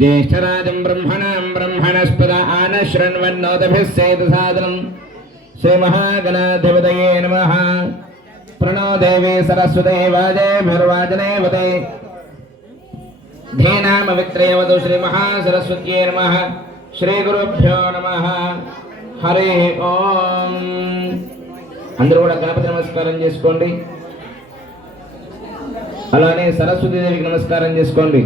ज्येष्ठराजं ब्रह्मणां ब्रह्मणस्पद आनशृण्वन्नोतभिः सेदसादनं श्रीमहागणाधिपतये नमः। प्रणो देवी सरस्वती वाजेभिर्वाजनेवते धीनामवित्रयवतु श्रीमहासरस्वत्यै नमः। श्रीगुरुभ्यो नमः। हरि ओम। అందరూ కూడా గణపతి నమస్కారం చేసుకోండి. అలానే సరస్వతీ దేవికి నమస్కారం చేసుకోండి.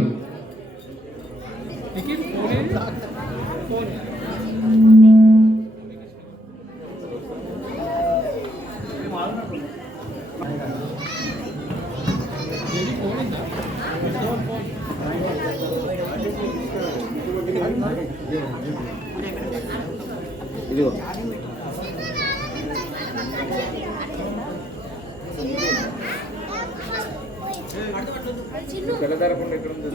ఇదిగో తెల్లదారకుండా ఎక్కడ ఉంది?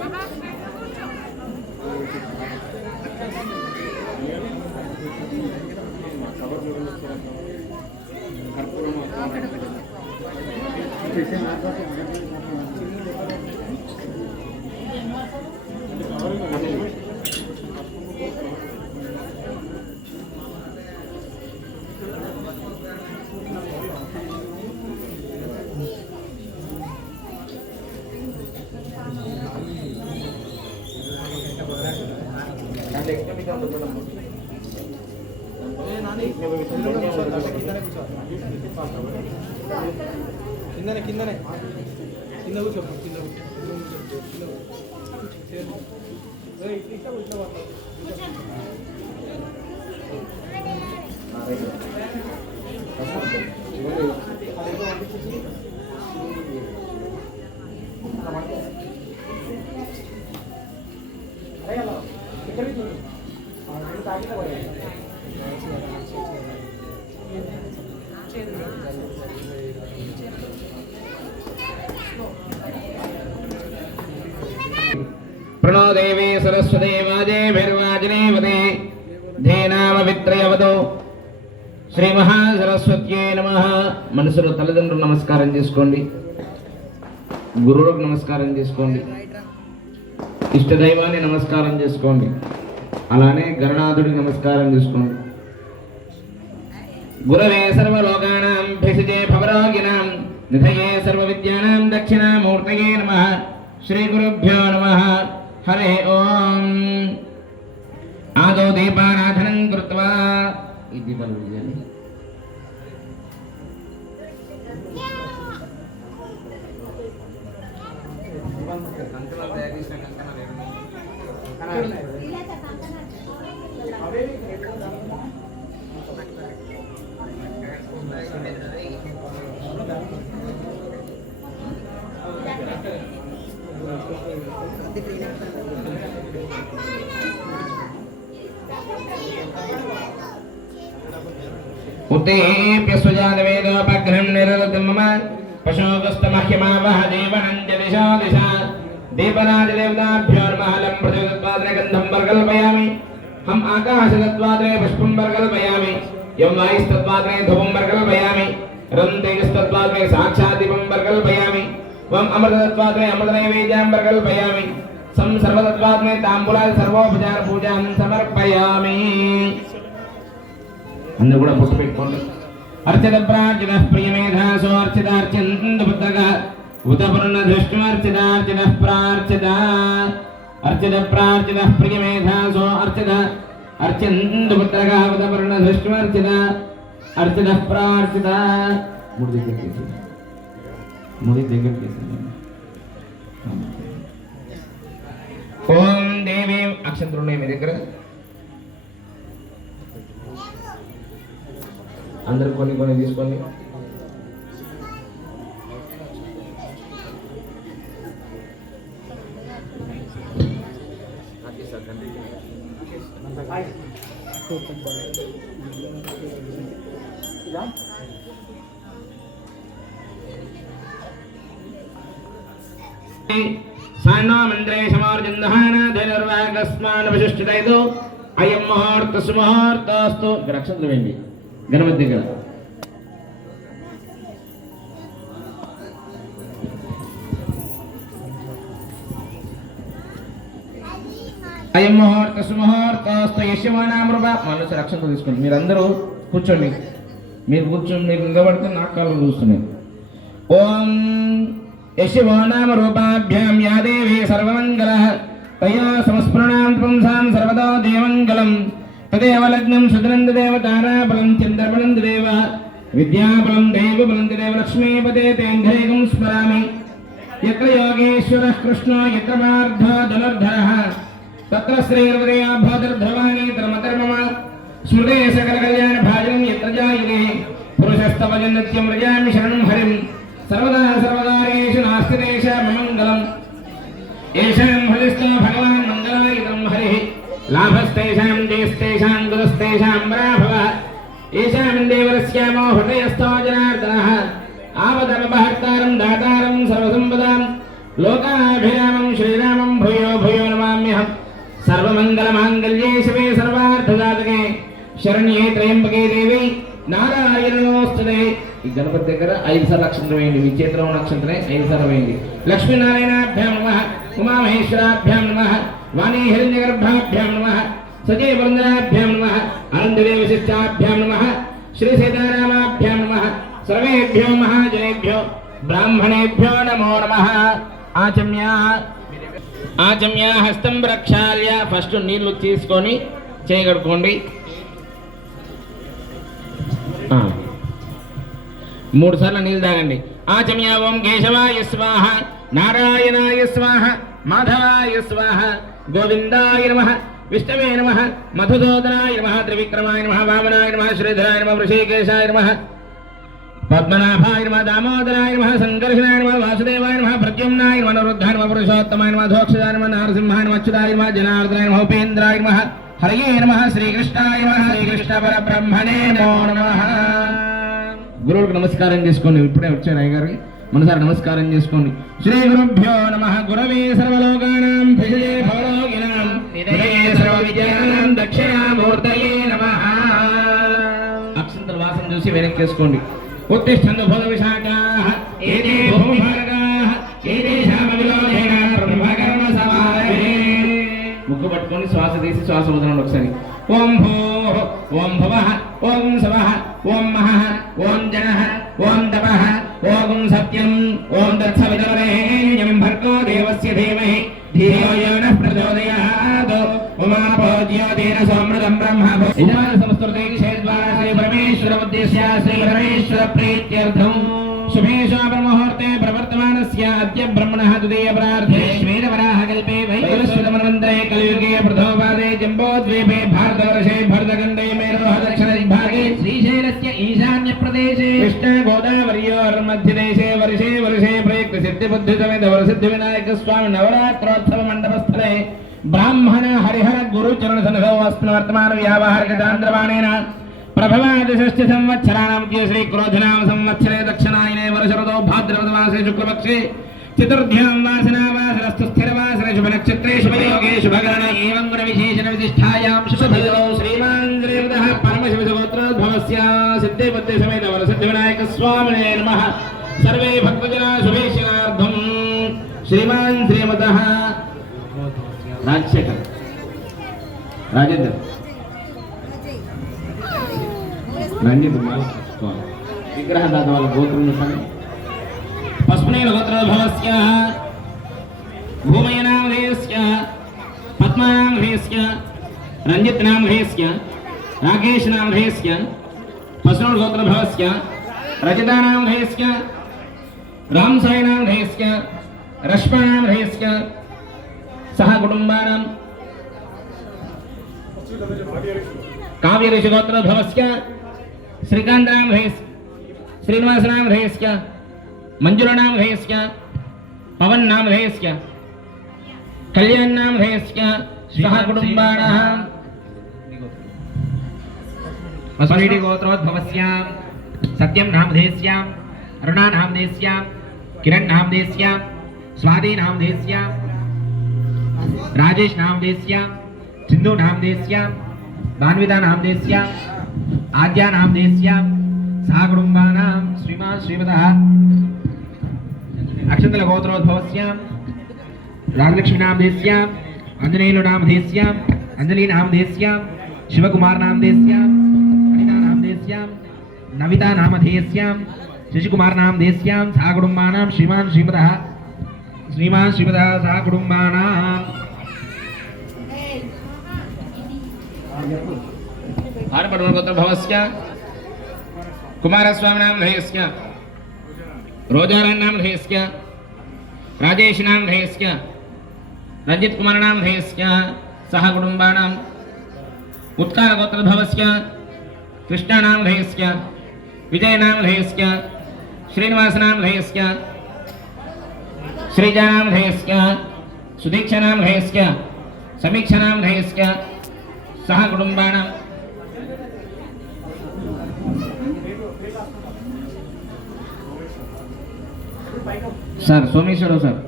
కిందనే కిందనే కింద కూర్చో కింద प्रणो देवी सरस्वती वाजेभिर्वाजनेवते धीनामवित्रयवतु శ్రీ మహాసరస్వత్యై నమః. మనసులో తల్లిదండ్రులు నమస్కారం చేసుకోండి, గురువులకు నమస్కారం చేసుకోండి, ఇష్టదైవాన్ని నమస్కారం చేసుకోండి, అలానే గణనాథుడికి నమస్కారం చేసుకోండి. గురవే సర్వలోకానాం భిషజే భవరోగిణాం నిధయే సర్వవిద్యానాం దక్షిణామూర్తయే నమః. శ్రీ గురుభ్యో నమః. హరి ఓం. ఆదో దీపారాధనం కృత్వా ఈ దీపాలు విజయాన్ని उत्तेप्यस्वजातवेदोपग्रहं निरलतं मम पशोगस्तमह्यमावह देवनं च दिशा दिशा दीपराजदेवताभ्यो नमः. लं पृथिवीतत्त्वात्रे गन्धं वर्कल्पयामि, हम आकाशतत्त्वात्रे पुष्पं वर्कल्पयामि, यं वायुस्तत्त्वात्रे धूपं वर्कल्पयामि, रं तेजस्तत्त्वात्रे साक्षात् दीपं वर्कल्पयामि, वं अमृततत्त्वात्रे अमृतनैवेद्यं वर्कल्पयामि, सं सर्वतत्त्वात्रे ताम्बूलादि सर्वोपचार पूजां समर्पयामि. అందరూ కూడా బొట్టు పెట్టుకోండి. అర్చిత ప్రార్చిత ప్రియమేధాసో అర్చితార్చంత పుత్రక ఉతపర్ణ దృష్టిమర్చితార్చిత ప్రార్చిత అర్చిత ప్రార్చిత ప్రియమేధాసో అర్చిత అర్చంత పుత్రక ఉతపర్ణ దృష్టిమర్చిత అర్చిత ప్రార్చిత. మూడు దగ్గరికి ఓం దేవి అక్షంతలు ఉన్నాయి మీ దగ్గర. అందరు కొన్ని కొన్ని తీసుకోండి. సాన్నో మంత్రే సమార్జందహాన ధనుర్వాగస్మాన్ విశిష్టదైదో అయం ముహూర్త సుముహూర్తస్తు. అక్షంతలు వేయండి గణపతి దగ్గర. అయం ముహూర్త సుముహూర్తస్తు యశమానామృత మనసు రక్షణతో తీసుకోండి. మీరందరూ కూర్చోండి. మీరు నిలబడితే నా కాళ్ళు చూస్తున్నాయి. ఓం యశమానామ రూపాభ్యాం యా దేవీ సర్వమంగళ తయా సంస్మరణాం పుంసాం సర్వదా దేవంగళం తదేవ లగ్నం సుదనందదేవ తారాబలం చంద్రబలం దేవ విద్యాబలం దైవబలం దేవ లక్ష్మీపదే తేంఘైకం స్మరామి. యత్ర యోగేశ్వరః కృష్ణో యత్ర పార్థో ధనుర్ధరః తత్ర శ్రీర్వదయా భోదర్ధ్రవాణి ధర్మధర్మమ స్మృతే సకల కళ్యాణ భాజనం యత్ర జాయతే పురుషస్తవ జన్నత్యం వ్రజామి శరణం హరిం సర్వదా సర్వకార్యేషు నాస్తి దేశమంగళం. ఏషాం హరిస్తో భగవాన్ మంగళాయుధం హరిః లాభస్తేషాం జయస్తేషాం గురుస్తేషాం పరాభవః ఏషాం దేవరస్యామో హృదయస్థో జనార్దనః ఆపదమపహర్తారం దాతారం సర్వసంపదాం లోకాభిరామం శ్రీరామం భూయో భూయో నమామ్యహం. సర్వమంగళమాంగళ్యే శివే సర్వార్థసాధకే శరణ్యే త్రయంబకే దేవి నారాయణ నమోస్తుతే. ఈ గణపతి దగ్గర 5 సార్లు అక్షంతరం వేయండి. మీ చేతిలో ఉన్న అక్షంతరే 5 సార్లు వేయండి. లక్ష్మీనారాయణాభ్యాం నమః ఉమామహేశ్వరాభ్యాం నమః వాణీ హిరణ్యగర్భాభ్యాం నమః సజీవృందనాభ్యాం నమః అనంతదే విశిష్టాభ్యాం నమః శ్రీ సీతారామాభ్యాం నమః సర్వేభ్యో మహాజనేభ్యో బ్రాహ్మణేభ్యో నమో నమః. ఆచమ్య హస్తం ప్రక్షాళ్య. ఫస్ట్ నీళ్లు తీసుకొని చేయగడుకోండి. 3 సార్లు నీళ్ళు తాగండి. ఆచమ్య ఓం కేశవాయ స్వాహ నారాయణాయ స్వాహ మాధవాయ స్వాహ గోవిందాయ నమః విష్ణవే నమః మధుసూదనాయ నమః త్రివిక్రమాయ నమః వామనాయ నమః శ్రీధరాయ నమః వృషికేశాయ నమః పద్మనాభాయ నమః దామోదరాయ నమః సంకర్షణాయ నమః వాసుదేవాయ నమః ప్రద్యుమ్నాయ నమః అనిరుద్ధాయ నమః పురుషోత్తమాయ నమః ధోక్షజాయ నమః నరసింహాయ నమః అచ్యుతాయ నమః జనార్దనాయ నమః ఉపేంద్రాయ నమః హరయే నమః శ్రీకృష్ణాయ నమః శ్రీకృష్ణ పరబ్రహ్మణే నమో నమః. గురువులకు నమస్కారం చేసుకోండి. ఇప్పుడే వచ్చారు అయ్యగారికి. మనసారి నమస్కారం చేసుకోండి. శ్రీ గురుభ్యో నమః. గురవే సర్వలోకానాం భిషజే భవలోకినాం నిధయే సర్వవిద్యానాం దక్షిణామూర్తయే నమః. అక్షంతల వాసన చూసి వెనక్కి చేసుకోండి. ఉత్తిష్టంతు భూత విశాఖాః ఏతే భూమిభారకాః ఏతేషాం విలోకేన బ్రహ్మకర్మ సమారభే. ముక్కు పట్టుకొని శ్వాస తీసి శ్వాస వదలండి ఒకసారి. ఓం భూః ఓం భువః ఓం శవః ఓం మహః ఓం జనః ఓం తపః ఓం సత్యం ఓం తత్సవితుర్వరేణ్యం భర్గో దేవస్య ధీమహి ధియో యో నః ప్రచోదయాత్. ఉమాపో జ్యోతిర సోమృతం బ్రహ్మ యజమాన సంస్కృతే క్షేత్వారా శ్రీ పరమేశ్వర ఉద్దేశ్య శ్రీ పరమేశ్వర ప్రీత్యర్థం శుభే శోభముహూర్తే ప్రవర్తమానస్య అద్య బ్రహ్మణః తృతీయ ప్రార్థే శ్వేతవరాహ కల్పే వైవస్వతమన్వంతరే కలియుగే ప్రథమపాదే జంబోద్వీపే భారతవర్షే భరతఖండే మేరోహ దక్షిణ విభాగే శ్రీశైలస్య ఈశాన్య ప్రదేశే కృష్ణ గోదావర్యోర్మధ్యదేశే వర్షే వర్షే ప్రయుక్త సిద్ధి బుద్ధి సమేత వరసిద్ధి వినాయక స్వామి నవరాత్రోత్సవ మండపస్థలే బ్రాహ్మణ హరిహర గురు చరణ సన్నిధౌ అస్మిన్ వర్తమాన వ్యావహారిక చాంద్రబాణేన ప్రభవాది షష్ఠి సంవత్సరాణం శ్రీ క్రోధనామ సంవత్సరే దక్షిణాయనే వర్షరతో భాద్రపదమాసే శుక్లపక్షే చతుర్థ్యాం వాసనావాసరస్తు స్థిరవాసర శుభ నక్షత్రే శుభయోగే శుభగణ ఏవం గుణ విశేషణ విశిష్టాయాం శుభదినో శ్రీమాన్ శ్రీమదః పరమశివ గోత్రోద్భవస్య సిద్ధి బుద్ధి సమేత వరసిద్ధి వినాయక స్వామినే నమః. సర్వే భక్తజనా శుభేశనార్థం శ్రీమాన్ శ్రీమదః రాజశేఖర్ రాజేందర్ రంజిత్ విగ్రహదాత వాళ్ళ గోత్రం పస్మనేన గోత్రోద్భవస్య భూమయ నామధేయస్య పద్మా నామధేయస్య రంజిత్ నామధేయస్య రాకేష్ నామధేయస్య పస్మనేన గోత్రోద్భవస్య రజతా నామధేయస్య రామ్సాయి నామధేయస్య రష్మా నామధేయస్య సహ కుటుంబానాం కావ్యఋషి గోత్రోద్భవస్య శ్రీకాంత్ నామధేయస్య శ్రీనివాస నామధేయస్య మంజుల నామధేయస్య పవన్ నామధేయస్య కళ్యాణ్ నామధేయస్య సహ కుటుంబానాం अस्मदीति गोत्रोद्भवस्यां सत्यं नामधेयस्यां अरुणा नामधेयस्यां किरण नामधेयस्यां स्वाति नामधेयस्यां राजेश नामधेयस्यां सिंधु नामधेयस्यां भान्विता नामधेयस्यां आद्या नामधेयस्यां सह कुटुंबानां श्रीमान् श्रीमतः अक्षन्तल गोत्रोद्भवस्यां राजलक्ष्मी नामधेयस्यां अंजनेयु नामधेयस्यां अंजलि नामधेयस्यां शिवकुमार नामधेयस्यां अनिता नामधेयस्यां नविता नामधेयस्यां शशिकुमार नामधेयस्यां सह कुटुंबानां श्रीमान श्रीमतः सह कुटुंबानां आडपडगोत्र भवस्य कुमारस्वामी नामधेयस्य रोजाराम नामधेयस्य राजेश नामधेयस्य रंजित कुमार नामधेयस्य सह कुटुंबानां उत्कारगोत्र भवस्य कृष्ण नामधेयस्य विजय नामधेयस्य श्रीनिवास नामधेयस्य श्रीजा नामधेयस्य सुदीक्षा नामधेयस्य समीक्षा नामधेयस्य सह कुटुंबानां सर सोमेश्वर सर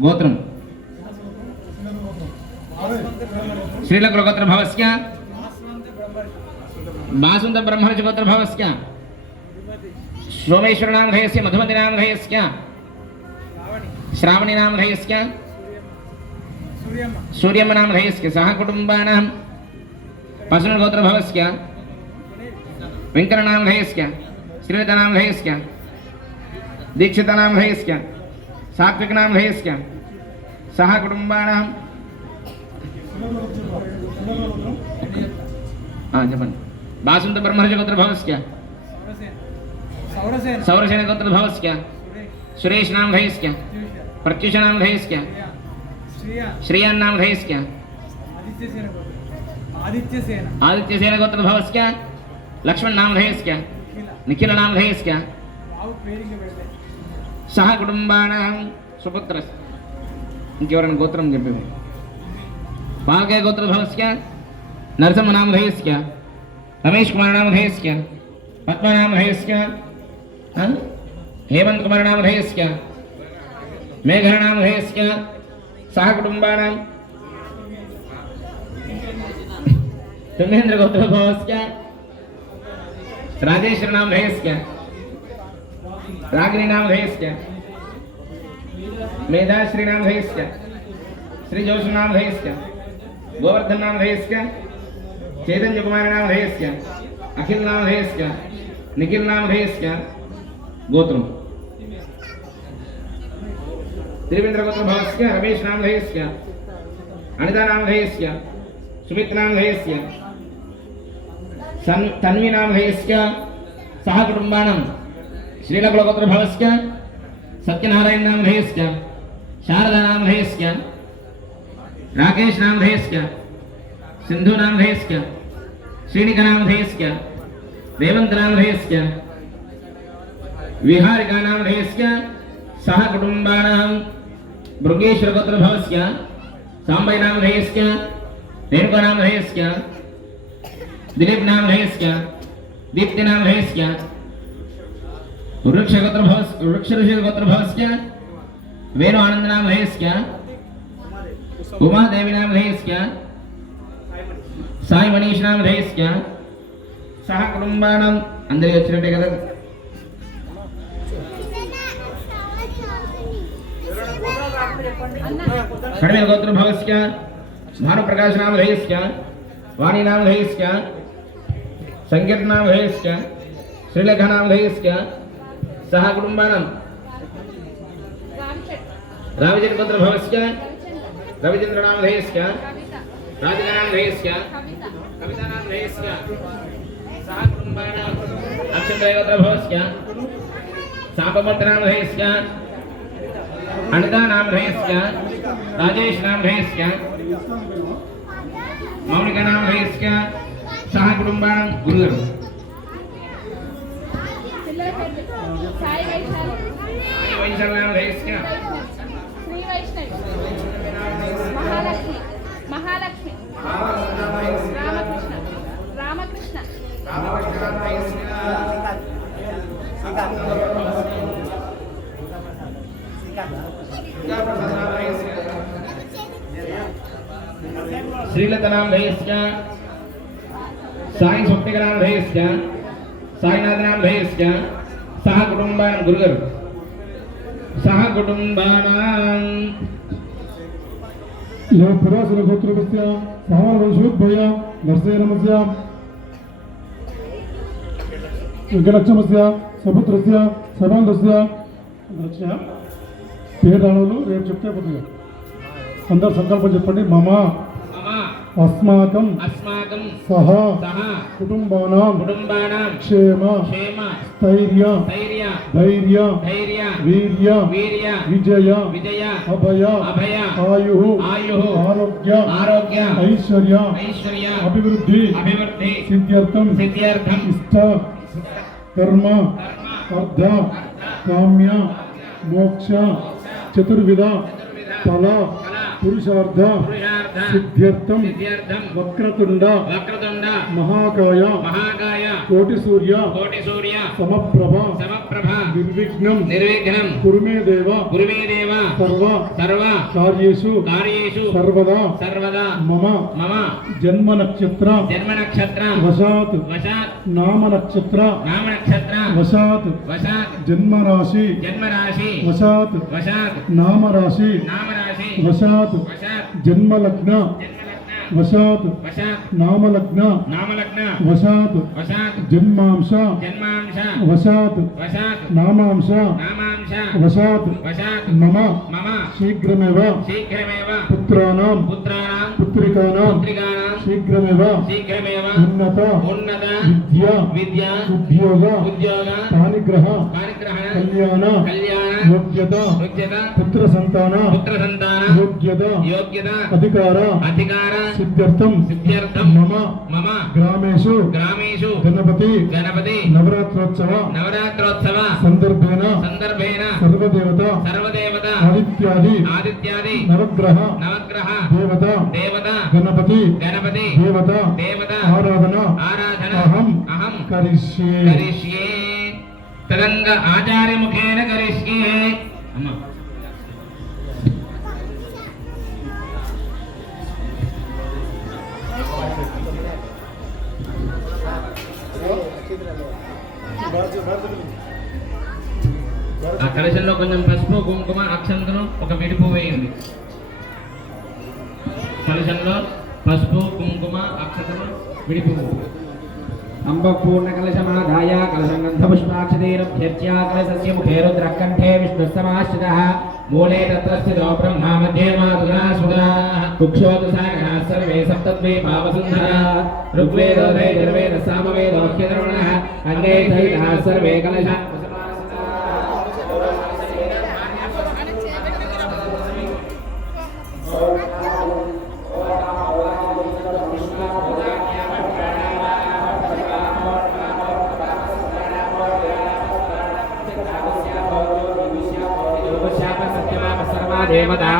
गोत्रम श्रीलग्न गोत्र भवस्य बासुंद ब्रह्मर्षि गोत्र भवस्य सोमेश्वर नामधेयस्य मधुमति नामधेयस्य श्रावणी नामधेयस्य सूर्यम्म नामधेयस्य सह कुटुंबानां पसुन गोत्र भवस्य वेंकट नामधेयस्य श्रीलता नामधेयस्य दीक्षित नामधेयस्य सात्विक नामधेयस्य सह कुटुंबानां చెప్పండి బాసుంత బ్రహ్మర్షి గోత్ర భవస్య సౌరసేన గోత్ర భవస్య సురేష్ నామధేయస్య ప్రత్యుష నామధేయస్య శ్రీయాన్ నామధేయస్య ఆదిత్యసేన గోత్ర భవస్య లక్ష్మణ్ నామధేయస్య నిఖిల నామధేయస్య సహ కుటుంబానాం సుపుత్ర ఇంకెవరైనా గోత్రం చెప్పేది పాల్కాయ గోత్ర భవస్య नरसिंह नामधेयस्य रमेश कुमार नामधेयस्य पद्मा नामधेयस्य हेमंत कुमार नामधेयस्य मेघना नामधेयस्य सह कुटुंबानां सुमेंद्र गोत्र भवस्य राजेश्वर नामधेयस्य रागिनी नामधेयस्य मेधाश्री नामधेयस्य श्री जोशी नामधेयस्य गोवर्धन नामधेयस्य चैतन्य कुमार नामधेयस्य अखिल नामधेयस्य निखिल नामधेयस्य गोत्रम त्रिवेंद्र गोत्र भवस्य रमेश नामधेयस्य अनिता नामधेयस्य सुमित नामधेयस्य तन्वी नामधेयस्य सह कुटुंबानां श्रीलग्न गोत्र भवस्य सत्यनारायण नामधेयस्य शारदा नामधेयस्य राकेश नामधेयस्य सिंधु नामधेयस्य श्रीनिका नामधेयस्य देवंत नामधेयस्य विहारिका नामधेयस्य सह कुटुंबानां भृगेश्वर गोत्र भवस्य सांबय नामधेयस्य रेणुका नामधेयस्य दिलीप नामधेयस्य दीप्ति नामधेयस्य वृक्ष गोत्र भवस्य वेणु आनंद नामधेयस्य उमादेवी नामधेयस्य साई मनीष नामधेयस्य सह कुटुंबानां अंदर వచ్చినట్టే కదా कड़मे गोत्र भवस्य भानुप्रकाश नामधेयस्य वाणी नामधेयस्य संकीर्तन नामधेयस्य श्रीलेखा नामधेयस्य सह कुटुंबानां रामचंद्र गोत्र भवस्य रविचंद्र नामधेयस्य राधिका नामधेयस्य कविता नामधेयस्य सह कुटुंबानां अक्षय गोत्र भवस्य सांबमूर्ति नामधेयस्य अनिता नामधेयस्य राजेश नामधेयस्य मौनिका नामधेयस्य सह कुटुंबानां गुरुगारु साई वैशाली नामधेयस्य महालक्ष्मी रामकृष्ण श्रीलता नामधेयस्य साई स्वप्निका नामधेयस्य साईनाथ नामधेयस्य सह कुटुंबानां गुरुगारु सह कुटुंबानां यो पुरासन गोत्रस्य सामान्य वंशोद्भय नरसेनमस्य गणक्षमस्य सपुत्रस्य सभांगस्य रचना పేరాలను రేపు చెప్తే పోతుంది అందరూ సంకల్పం చెప్పండి మమ అస్మాకం సహ కుటుంబానాం క్షేమ స్థైర్య ధైర్య వీర్య విజయ అభయ ఆయు ఆరోగ్య ఐశ్వర్య అభివృద్ధి సిద్ధ్యర్థం ఇష్ట కర్మ అర్థ కామ్య మోక్ష చతుర్విధ ఫల పురుషార్థ సిద్ధ్యర్థం వక్రతుండ మహాకాయ కోటి సూర్య సమప్రభ నిర్విఘ్నం కురుమే దేవ సర్వ కార్యేషు సర్వదా మమ జన్మ నక్షత్ర వశాత్ నామ నక్షత్ర వశాత్ జన్మ రాశి వశాత్ నామ రాశి వశాత్ జన్మ లగ్న వశాత్ నామలగ్న వశాత్ జన్మాంశ వశాత్ నామాంశ వశాత్ మమ శీఘ్రమేవ పుత్రాణం పుత్రికాణం శీఘ్రమేవ ఉన్నత విద్య ఉద్యోగ పాణిగ్రహ కళ్యాణ యోగ్యత పుత్ర సంతాన యోగ్యత అధికార సిద్ధ్యర్థం మమ గ్రామేషు గణపతి నవరాత్రోత్సవ సందర్భేన సర్వదేవత ఆదిత్యాది నవగ్రహ దేవత గణపతి దేవత ఆరాధన అహం కరిష్యే తదంగ ఆచార్య ముఖేన కరిష్యే. అమ్మ ఆ కలశంలో కొంచెం పసుపు కుంకుమ అక్షంతను ఒక విడిపు వేయండి. కలశంలో పసుపు కుంకుమ అక్షతను విడిపు అంబపూర్ణకలశమాదాయ కలశం గంధపుష్పాక్షతైరభ్యర్చ్య కలశస్య ముఖే రుద్రకంఠే విష్ణుస్తమాశ్రితః మూలే తత్ర స్థితో బ్రహ్మా మధ్యే మాతులాసురాः కుక్షోదసాగణాः సర్వే సప్తద్వీపావసుంధరాः ఋగ్వేదో యజుర్వేదः సామవేదో హ్యధర్వణः అంగే సహితాः సర్వే కలశ దేవతా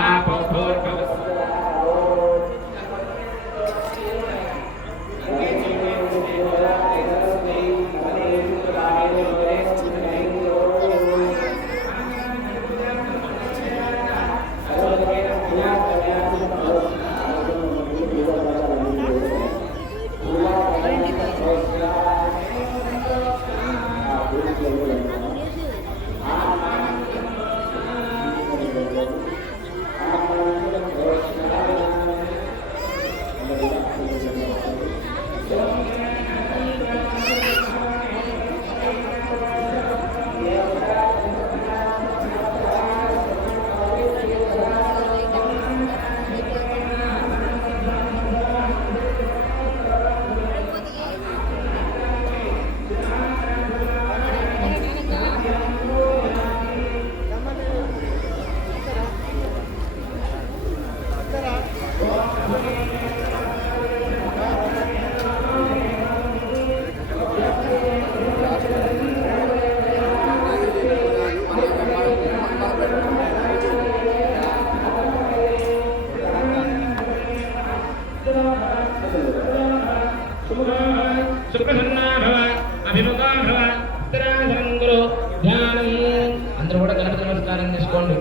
అందరూ కూడా గణపతి నమస్కారం చేసుకోండి.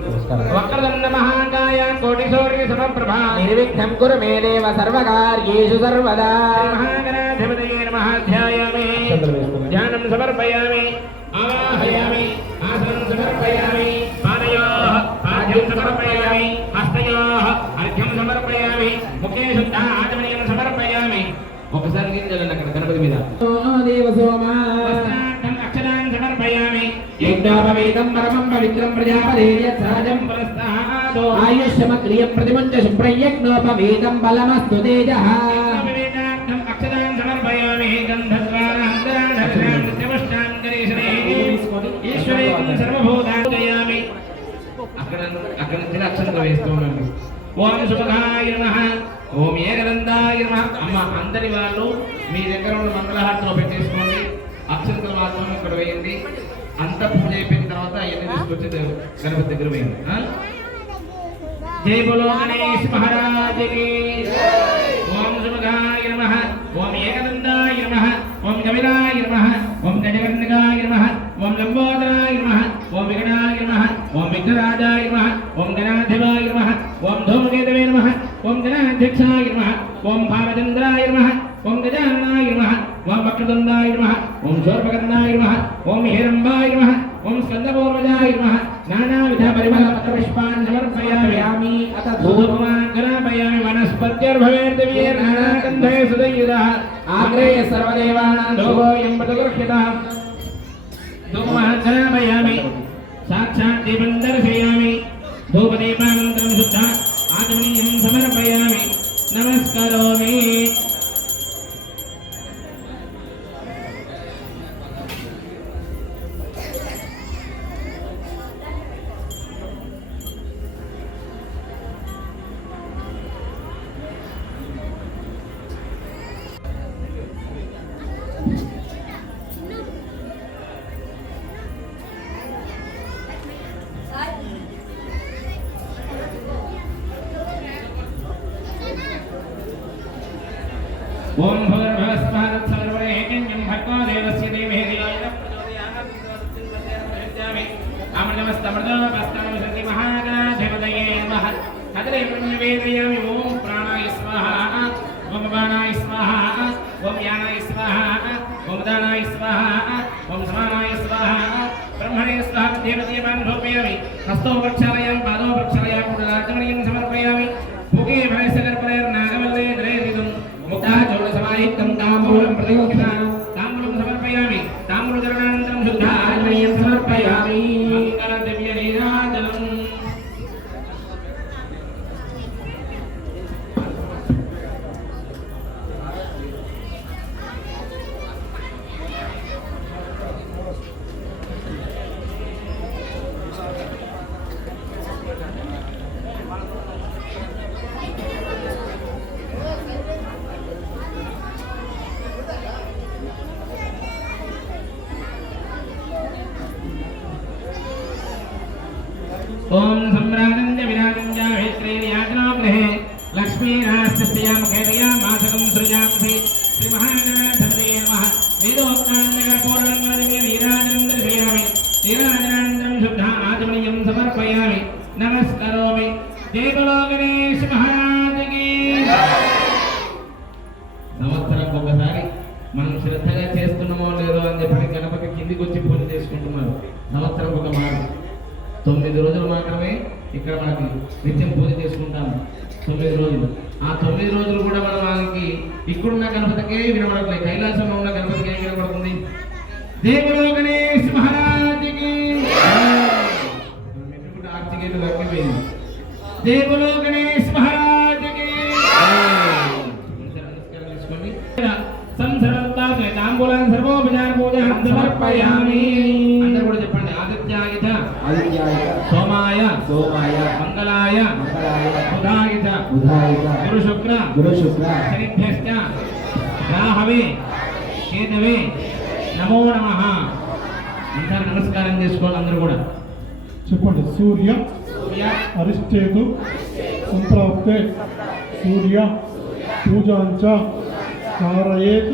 వక్రదండ మహాకాయ కోటి సూర్య సమప్రభా నిర్విఘ్నం కురు మే దేవ సర్వకార్యేషు సర్వదా. మహాగణాధిపతయే నమః ధ్యాయామి ధ్యానం సమర్పయామి ఆవాహయామి ఆసనం సమర్పయామి పాదయోః పాద్యం సమర్పయామి హస్తయోః అర్ఘ్యం సమర్పయామి ముఖే శుద్ధ ఆచమనీయం సమర్పయామి ఒకసారి గింజలండి అక్కడ గణపతి మీద దేవ సోమా అక్షరాన్ని సమర్పయామి యజ్ఞోపవీతం పరమం పవిత్రం ప్రజాపదేయ సహజం పురస్తాదో ఆయుష్యమక్రియం ప్రతిమంచ శుభ్రయజ్ఞోపవీతం బలమస్తు తేజః అక్షరాన్ని సమర్పయామి గంధద్వారాంతరాధరాం నిత్యపుష్టాం కరీశ్వరే ఈశ్వరే సర్వభూతాంతయామి అక్కడ నుంచి అక్షరం వేస్తున్నాను. ఓం శుభాయ నమః ఓం ఏకదంతాయ నమః. అమ్మ అందరి వాళ్ళు మీ దగ్గర ఉన్న మంగళహారతిలో పెట్టేసుకోండి. అక్షంతలు మాత్రం ఇక్కడ వేయండి. అంత పూజ అయిపోయిన తర్వాత అవన్నీ తీసుకొచ్చి గణపతి దగ్గర వేయండి. జై బోలో గణేష్ మహారాజ్ కి. ఓం శుభాయ నమః ఓం ఏకదంతాయ నమః ఓం కవిరాయ నమః ఓం గజగణగాయ నమః ఓం లంబోదరాయ నమః ఓం విఘ్నాయ నమః ఓం విఘ్నరాజాయ నమః ఓం గణాధిపాయ నమః ఓం ధూమకేతవే నమః ఓం గణాధ్యక్షాయ నమః ఓం భావచంద్రాయ నమః ఓం గజాననాయ నమః ఓం వక్రతుండాయ నమః ఓం శూర్పకర్ణాయ నమః ఓం హిరంబాయ నమః ఓం స్కందపూర్వజాయ నమః నానావిధ పరిమళ పత్రపుష్పాన్ సమర్పయామి అత ధూపమాన్ గణాపయామి వనస్పత్యర్భవేర్దివ్యేర్నానాగంధే సుదయుధః ఆగ్రే సర్వదేవానాం ధూపోయం ప్రతిగృహ్యతః ధూపమాన్ గణాపయామి సాక్షాత్ దీపం దర్శయామి ధూపదీపానంతరం శుద్ధ ఆచమనీయం సమర్పయామి నమస్కరోమి. ఓం భూర్భువస్వః సర్వైకన్యం భర్గో దేవస్య ధీమహి ధియో యో ప్రచోదయాత్ ప్రచోదయామి అమృతమస్తమృతోపస్థం శ్రీ మహాగణాధిపతయే నమః. తదరే నివేదయామి. ఓం ప్రాణాయ స్వాహ ఓం అపానాయ స్వాహ ఓం యానాయ స్వాహ ఓం దానాయ స్వాహ ఓం సమానాయ స్వాహ బ్రహ్మణే స్వాహ దేవదీపాన్ రూపయామి. హస్తో ప్రక్షాళయామి పాదో ప్రక్షాళయామి రాజమణీయం సమర్పయామి. భోగే భయసకర్పణైర్నాగవల్లే ద్రేదిదం ముక్తాచూర్ణ సమాయుక్తం తాంబూలం ప్రతిగృహ్యామి. తాంబూలం సమర్పయామి. తాంబూలచరణానంతరం శుద్ధ ఆచమనీయం సమర్పయామి. మంగళ దివ్య నీరాజనం. ఓం సంరాజంజ విరాజంజ వేత్రేయాజనాగ్రహే లక్ష్మీనాస్తస్య ముఖేనయా మాసకం సృజాంసి శ్రీ మహాగణాధిపతయే నమః. వేదోక్తాన్యకర్పూరగంగాదివ్య నీరాజనం దర్శయామి. నీరాజనానంతరం శుద్ధ ఆచమనీయం సమర్పయామి. నమస్కరోమి. జై బోలో గణేష్ మహారాజ్ కి. సంవత్సరానికి ఒకసారి మనం శ్రద్ధగా చేస్తున్నామో లేదో అని చెప్పి గణపతి కిందికి వచ్చి పూజ చేసుకుంటున్నారు. సంవత్సరం ఒక మాట 9 రోజులు మాత్రమే ఇక్కడ మనకి నిత్యం పూజ చేసుకుంటాము. 9 రోజులు. ఆ 9 రోజులు కూడా మనం వాళ్ళకి ఇక్కడున్న గణపతికే వినబడట్లేదు. కైలాసంలో ఉన్న గణపతికి ఏం వినబడుతుంది? దేవుడు గణేష్ మహారాజుకి. ఆర్చికేటు దక్కిపోయింది. దేవుడు గణేష్ మహారాజుకి. నమస్కారం తీసుకోండి. తాంబూలాన్ని సర్వోపచార పూజ సమర్పయామి. అందరూ కూడా చెప్పండి. ఆదిత్యాయ సోమాయ మంగళాయ బుధాయ గురు శుక్ర శనిభ్యశ్చ రాహవే కేతవే నమో నమః. అందరూ నమస్కారం చేసుకోవాలి. అందరూ కూడా చెప్పండి. సూర్య అరిష్టేతు సంప్రాప్తే సూర్య పూజాంచ కారయేత్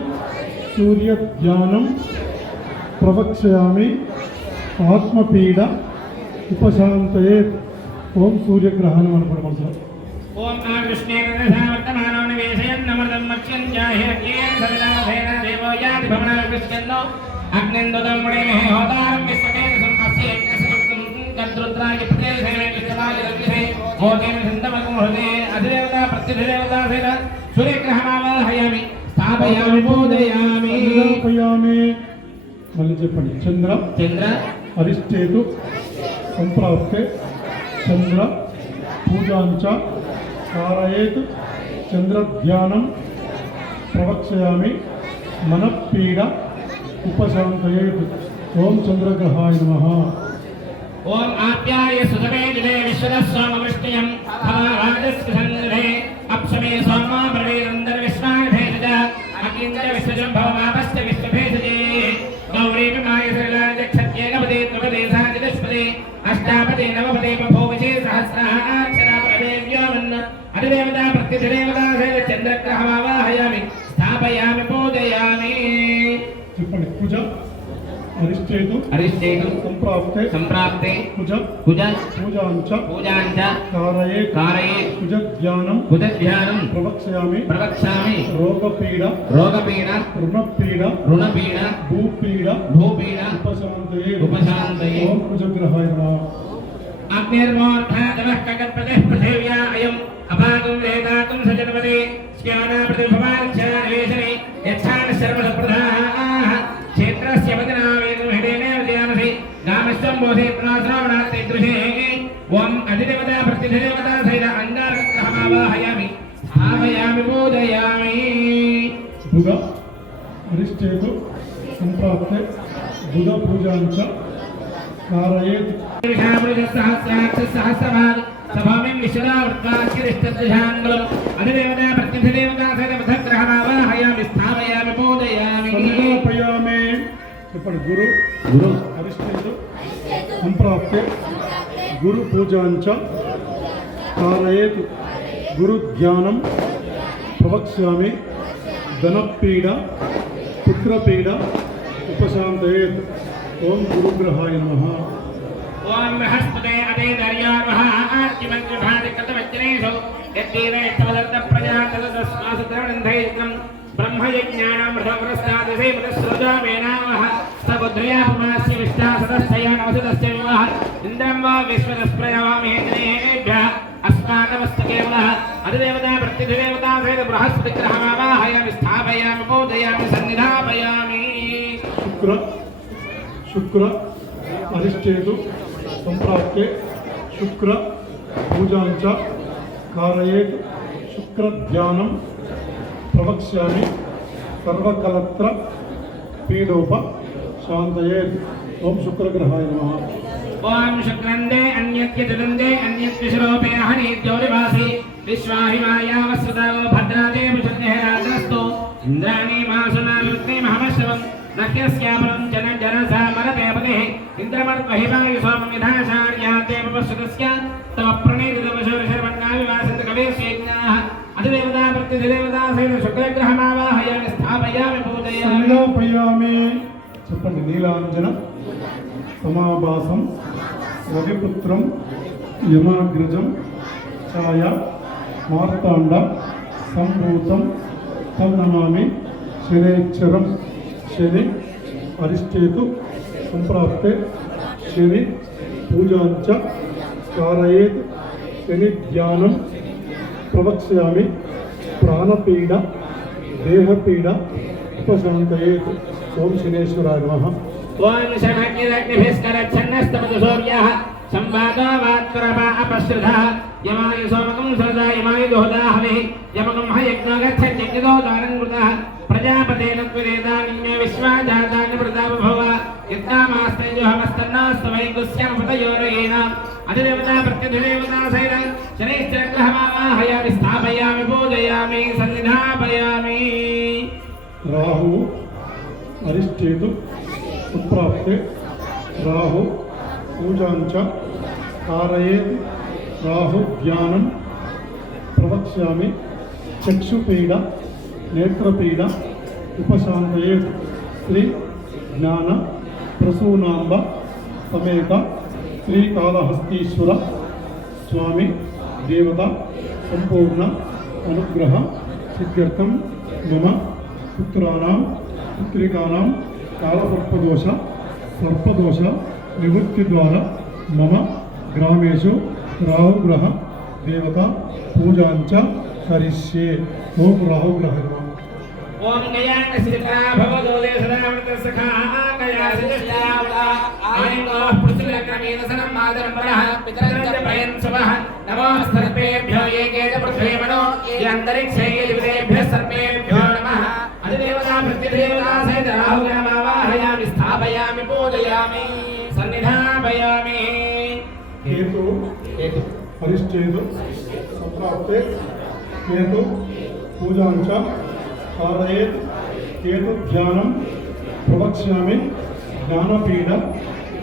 సూర్య ధ్యానం ప్రవక్ష్యామి ఆత్మపీడ ఉపశాంతయేత్. ఓం సూర్యగ్రహణం అనుకోండి మనసులో. ఓం ఆవిష్ణేర్వర్తమానో నివేశయన్నమృతం మత్స్యం జాహిర్యేన సవితాధేన దేవో యాతి భవనావిష్కన్నో అగ్నిందుదం ముడే హోతారం విశ్వదేన సంపస్యేన కర్తృత్వ रुद्राय प्रत्येकसेवे विष्णुवाय दक्षिणे भोगेन सिन्धमकुंहृते अधिदेवता प्रत्यधिदेवता सेन सूर्यग्रहमावाहयामि स्थापयामि पूजयामि మళ్ళీ చెప్పండి. చంద్ర चन्द्र అరిష్టేతు సంప్రాప్తే చంద్ర పూజాంచ కారయేత్ చంద్ర ధ్యానం ప్రవక్ష్యామి మనఃపీడ ఉపశాంతయేత్. ఓం చంద్రగ్రహాయ నమః. ओम आप्याय सुधमे दिवे विश्वदः सोमवृष्टियं भवाराजस्कन्धे अप्समे सोमा प्रवेदन्दर विश्वाय भेदज अकिञ्च विश्वजं भवमापश्च विश्वभेदजे गौरी विमाय सरलाजक्षत्ये नवदे त्रिपदे साजदस्पदे अष्टापदे नवपदे बभूवजे सहस्राक्षरा प्रवेव्योमन् अधिदेवता प्रत्यधिदेवता सैव चन्द्रग्रहमावाहयामि स्थापयामि पूजयामि. చెప్పండి. పూజ అరిష్టేతు अरिष्टेतु సంప్రాప్తే सम्प्राप्ते కుజ कुज పూజాంచ पूजाञ्च కారయేత్ कारयेत् కుజ ధ్యానం कुजध्यानं ప్రవక్ష్యామి प्रवक्ष्यामि రోగపీడ रोगपीड ऋणपीड ऋणपीड భూపీడ भूपीड ఉపశాంతయే. उपशान्तये. ఓం కుజగ్రహాయ నమః. अग्निर्मोर्धातमः ककल्पतिः पृथिव्या अयम् अपागुं वेदातुं सजनपदे स्याना प्रतिभवाञ्चानिवेशने यच्छानः सर्वसप्रधाः क्षेत्रस्य वदनावेदं हिडेन विद्यामसि गामस्त्वं बोधे प्राश्रावणात् दृशे ॐ अधिदेवता प्रत्यधिदेवता सहित अङ्गारग्रहमावाहयामि स्थापयामि पूजयामि. బుధ అరిష్టేతు సంప్రాప్తే బుధ పూజాంచ కారయేత్ सहस्राक्षसहस्रभाग सभामिं विश्वदावृत्वास्यरिष्टदशाङ्गुलम् अधिदेवता प्रत्यधिदेवता सहित बुधग्रहमावाहयामि स्थापयामि पूजयामि. సంకల్పయామి. చెప్పండి. గురు అరిష్టేతు సంప్రాప్తే గురు పూజాంచ కారయేత్ గురు ధ్యానం ప్రవక్ష్యామి ధనపీడ పుత్రపీడ ఉపశాంతయేత్. ఓం గురుగ్రహాయ నమః. ओम बृहस्पते अदे दर्यावः आर्तिमग्रभादिकृतवज्रेषु यद्देवेष्टवदत्त प्रजातदस्मासुत्रवन्धैकम् ब्रह्मयज्ञानामृतपुरस्तादसे मृतस्रोजामेनावः सबुद्रयापमास्य विष्टासदश्चयानवसदस्य विवाह इन्द्रं वा विश्वदस्प्रयवामेजनेभ्यः अस्माकमस्तु केवलः अधिदेवता प्रत्यधिदेवता सहित बृहस्पतिग्रहमावाहयामि स्थापयामि पूजयामि सन्निधापयामि. శుక్ర అరిష్టేతు సంప్రాప్తే శుక్ర పూజాంచ కారయేత్ శుక్ర ధ్యానం ప్రవక్ష్యామి సర్వకలత్ర పీడోప శాంతయేత్. ఓం శుక్రగ్రహాయ నమః. ओम शुक्रंदे अन्यत्य दुरंदे अन्यत्विश्रोपे हरिद्योरिवासी विश्वाहिमायावस्वदावो भद्रादे विशुद्धेरादस्तु इंद्राणी मासुनायुक्ते महमश्रवम् नक्यस्यापरं जनसामरदेवते इन्द्रमर्वहिवायु सोमं यथाशार्याते पवस्वतस्य तव प्रणीतितमशोरशर्वन्नाविवासन्तकवेश्यज्ञाः अधिदेवता प्रत्यधिदेवता सहित शुक्रग्रहमावाहयामि स्थापयामि पूजयामि. సంకల్పయామి. చెప్పండి. నీలాంజన సమాభాసం రవిపుత్రం యమాగ్రజం ఛాయ మార్తాండ సంభూతం తం నమామి శనేశ్వరం. శని అరిష్టేతు సంప్రాప్తే శని పూజాంచ కారయేత్ శని ధ్యానం ప్రవక్ష్యామి ప్రాణపీడ దేహపీడ ఉపశాంతయేత్. ఓం శనేశ్వరాయ నమః. ओम शनकिरग्निभिस्करच्छन्नस्तमतु सूर्यः संवादो वात्परमा अपश्रुतः यमाय सोमकं सदा यमाय दोहदाहवे यमकं हयज्ञो गच्छन्यज्ञो दानङ्कृतः प्रजापतेन त्वरेदानिन्यो विश्वाजातानि प्रतापभव यत्तामास्तेजोहमस्तन्नास्तवैगुस्यामपतयोरयेन अधिदेवता प्रत्यधिदेवता सहित शनैश्चरग्रहमावाहयामि स्थापयामि पूजयामि सन्निधापयामि. రాహు అరిష్టేతు సంప్రాప్తే రాహు పూజాంచ కారయేత్ రాహు ధ్యానం ప్రవక్ష్యామి చక్షుపీడ నేత్రపీడ ఉపశాంతయేత్. శ్రీ జ్ఞాన ప్రసూనాంబ సమేత శ్రీకాళహస్తీశ్వర స్వామి దేవత సంపూర్ణ అనుగ్రహ సిద్ధ్యర్థం మమ పుత్రాణం పుత్రికాణం కాలసర్పదోష సర్పదోష నివృత్తి ద్వారా మమ గ్రామేషు రాహుగ్రహ దేవత పూజాంచ కరిష్యే. ఓం రాహుగ్రహ నమః. ఓం గయాన శ్రీకరా భగవదోదే సదావృత సఖా గయా శ్రీకృష్ణావతా ఆయంగో పురుషలక్రమేదసనం మాదరంబరః పితరంజ ప్రయన్సవః నమోస్తర్పేభ్యో ఏకేజ పృథ్వీమనో ఈ అంతరిక్షే విదేభ్యః సర్పేభ్యో నమః. అధిదేవతా ప్రతిదేవతా సహిత రాహుగ్రహమావాహయామి స్థాపయామి పూజయామి సన్నిధాపయామి. కేతు పరిశ్చేదు సంప్రాప్తే కేతు పూజాంచ कारयेत्. केतु ध्यानं प्रवक्ष्यामि ज्ञानपीड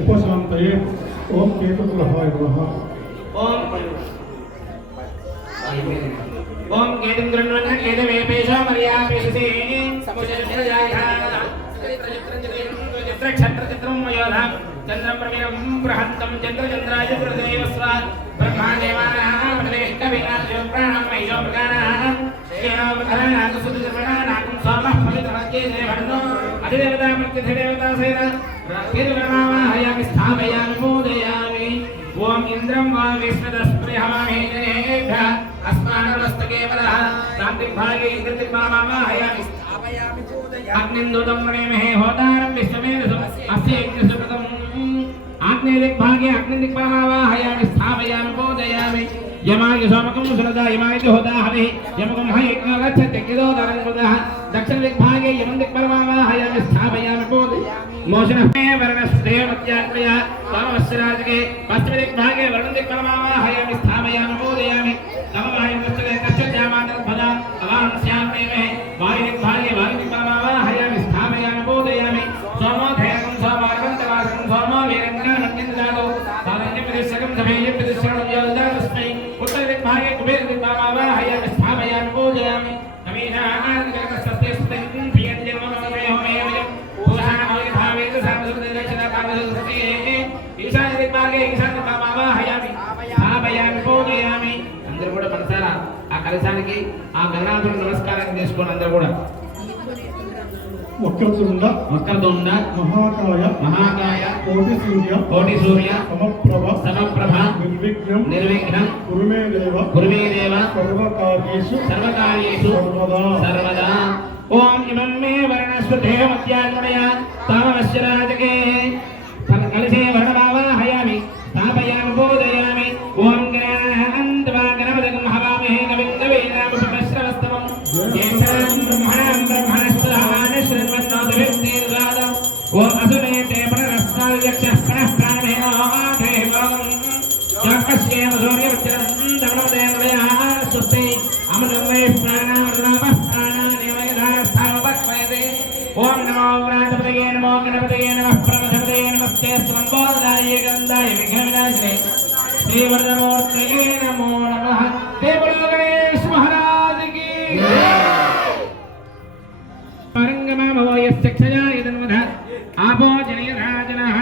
उपशान्तये. ओम केतुग्रहाय नमः. ओम केतुग्रहणः केतुवेपेशो मर्यापेशसे समुजयजायः चित्रक्षत्रचित्रं मयोधा चन्द्रं प्रमेयं बृहत्तं चन्द्रचन्द्राय गुरुदेवस्व ब्रह्मादेवानाः प्रदेष्टविनाशो प्राणं महेशो मृगानाः केनामधरानाथ सुदुर्वणानाकं सोमः पवित्रमत्ये देवन्नो अधिदेवता प्रत्यधिदेवता सहित केतुगणमावाहयामि स्थापयामि पूजयामि. ओम इंद्रं वा विष्णुदस्पृहमामि जनेभ्यः अस्मानमस्तके वरः प्रान्तिभागे इंद्रतिर्मामावाहयामि स्थापयामि पूजयामि. अग्निन्दूतं प्रणेमहे होतारं विश्वमेधसम् अस्य यज्ञसुकृतम् आग्नेयदिग्भागे अग्निदिक्परमावाहयामि स्थापयामि पूजयामि. यमाय सोमकं सुरदा यमाय होता हविः यमकं ह एकगच्छति किदोदरं कृतः दक्षिणदिग्भागे यमं दिक्परमावाहयामि स्थापयामि पूजयामि. मोषणः वर्णस्देवत्यात्मया वामवस्त्राजके पश्चिमदिग्भागे वर्णदिक्परमावाहयामि स्थापयामि पूजयामि. नमवायुस्तके कच्छद्यामातर्भदा अवांस्याम्नेमे वायुदिग्भागे वायुदिक्परमावाहयामि स्थापयामि पूजयामि. सोमोधेयकं सोमार्गन्तवासकं सोमो वीरङ्गनानत्यन्तजातो सारण्यप्रतिष्ठकं समेयप्रतिष्ठकं योजदातस्मै उत्तरदिग्भागे कुबेरदिक्परमावाहयामि स्थापयामि पूजयामि. कवीनानादिकर्कस्तस्तेस्तं प्रियञ्जनमनोमयोमेवयं पूषाणमौलिभावेत सामसुरदक्षिणाकामसुरते ఈశాన్యదిగ్భాగే ఈశాన్యదిక్పరమావాహయామి స్థాపయామి పూజయామి. అందరూ కూడా మనసారా ఆ కలశానికి ఆ గణనాథుడు నమస్కారం చేసుకోండి. అందరూ కూడా వక్రతుండ మహాకాయ కోటి సూర్య సమప్రభ నిర్విఘ్నం కురుమే దేవ సర్వకార్యేషు సర్వదా. ఓం ఇమం మే వర్ణస్వతే మధ్యాన్మయ తామవస్య రాజకే కలశే వర్ణమావాహయామి స్థాపయామి పూజయామి. ఓం గణాన్వా గణపతిం హవామహే కవిం కవీనాముపశ్రవస్తమం జ్యేష్ఠాం బ్రహ్మణాం బ్రహ్మణస్పదానశ్వన్వన్నోదవిర్నేర్గాదం. ఓం అసునేతే పునరస్నాయక్షః పునః ప్రాణమేనాథేవం జాకస్యేమ సూర్యవచ్చరం దమనమదేవయా స్వస్తి అమృతం వై ప్రాణామృతమః ప్రాణానేవ యథాస్థానోపక్వయతే. ఓం నమో వ్రాతపతయే నమో గణపతయే నమః ప్రమథపతయే నమస్తే స్వంబోధాయ గంధాయ విఘ్నవినాశినే శ్రీవరదమూర్తయే నమో నమః. దేవుడు గణేశ్ మహారాజ్ కి పరంగమామో యస్య క్షయా యదన్వధ ఆపో జనయరాజనః.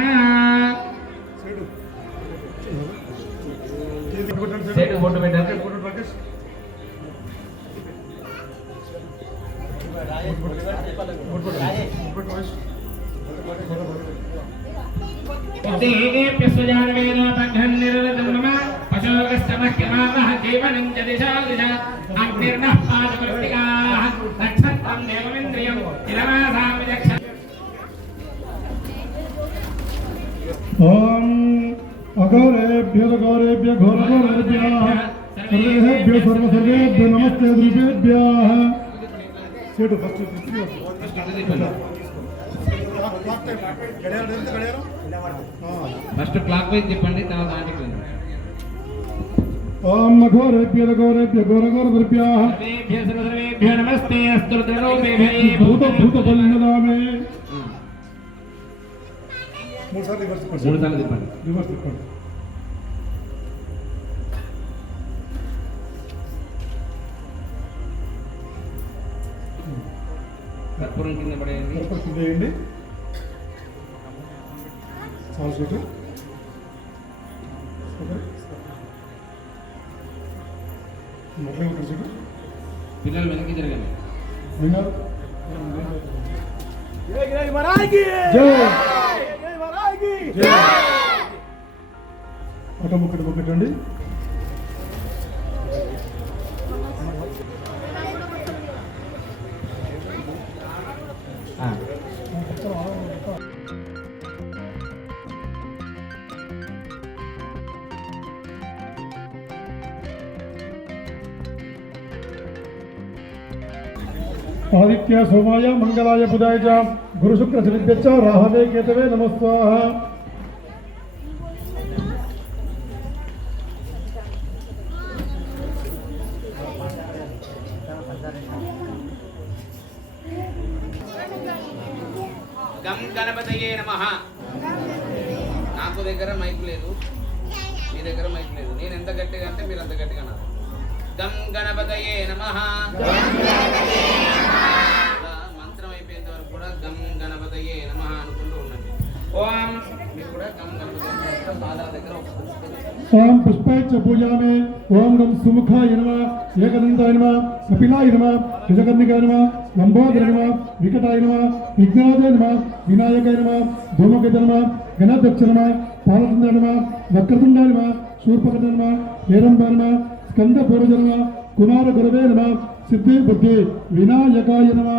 సేటు ఫోటో పెట్టారు. ओम अघोरेभ्यो घोरघोरेभ्यः सर्वेभ्यो सर्वसर्वेभ्यो नमस्ते द्विजेभ्यः. सेटु फस्ट ఫస్ట్ క్లాక్ వైజ్ చెప్పండి, తర్వాత ఆంటీకి రండి. ओम अघोरेभ्यो घोरघोरेभ्यः सर्वेभ्यो नमस्ते अस्तु भूत बलिनदामे. మూడు సార్లు తిప్పండి. రివర్స్ తిప్పండి. కర్పూరం కింద పడేయండి. కింద వేయండి. చాలా సీటు పిల్లలు వెనక్కి జరగండి. ఒకటండి. ఆదిత్య సోమాయ మంగళాయ బుధాయ చ గురు శుక్ర శనిభ్యశ్చ రాహవే కేతవే నమస్వాహ. గం గణపతయే నమః. నాకు దగ్గర మైక్ లేదు, మీ దగ్గర మైక్ లేదు. నేను ఎంత గట్టిగా అంటే మీరు అంత గట్టిగా అన్నారు. గం గణపతయే నమః. మంత్రం అయిపోయేంత వరకు కూడా గం గణపతయే నమః అనుకుంటూ ఉండండి. ఓం మీరు కూడా గం గణపతయే పాదాల దగ్గర ఒక ఓం పుష్పాయ చ పూజామి. ఓం గం సుముఖాయ నమః, ఏకదంతాయ నమః, కపిలాయ నమః, విజకర్ణికాయ నమః, లంబోదరాయ నమః, వికటాయ నమః, విఘ్నాయ నమః, వినాయకాయ నమః, ధూమకేతయ నమః, గణాధ్యక్ష నమః, పాలచంద్రాయ నమః, వక్రతుండాయ నమః, శూర్పకర్ణాయ నమః, హేరంబాయ నమః, స్కంద పూర్వజ నమః, కుమార గురవే నమః, సిద్ధి బుద్ధి వినాయకాయ నమః.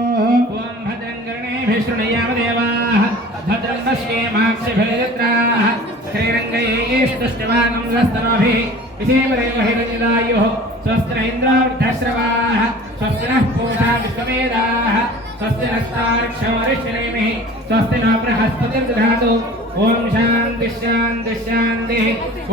ఓం భద్రం కర్ణేభిः శృణుయామ దేవాः, భద్రం పశ్యేమాక్షిభిర్యజత్రాः, శ్రీరంగైస్తుష్టివాగం స్వస్తనోభిः విజయమదేవహిరజిదాయుः, స్వస్తి న ఇంద్రో వృద్ధశ్రవాः, స్వస్తి నః పూషా విశ్వవేదాः, స్వస్తి నస్తార్క్ష్యో రిషిరేమిः, స్వస్తి నో బృహస్పతిర్దధాతు. ఓం శాంతి శాంతి శాంతి.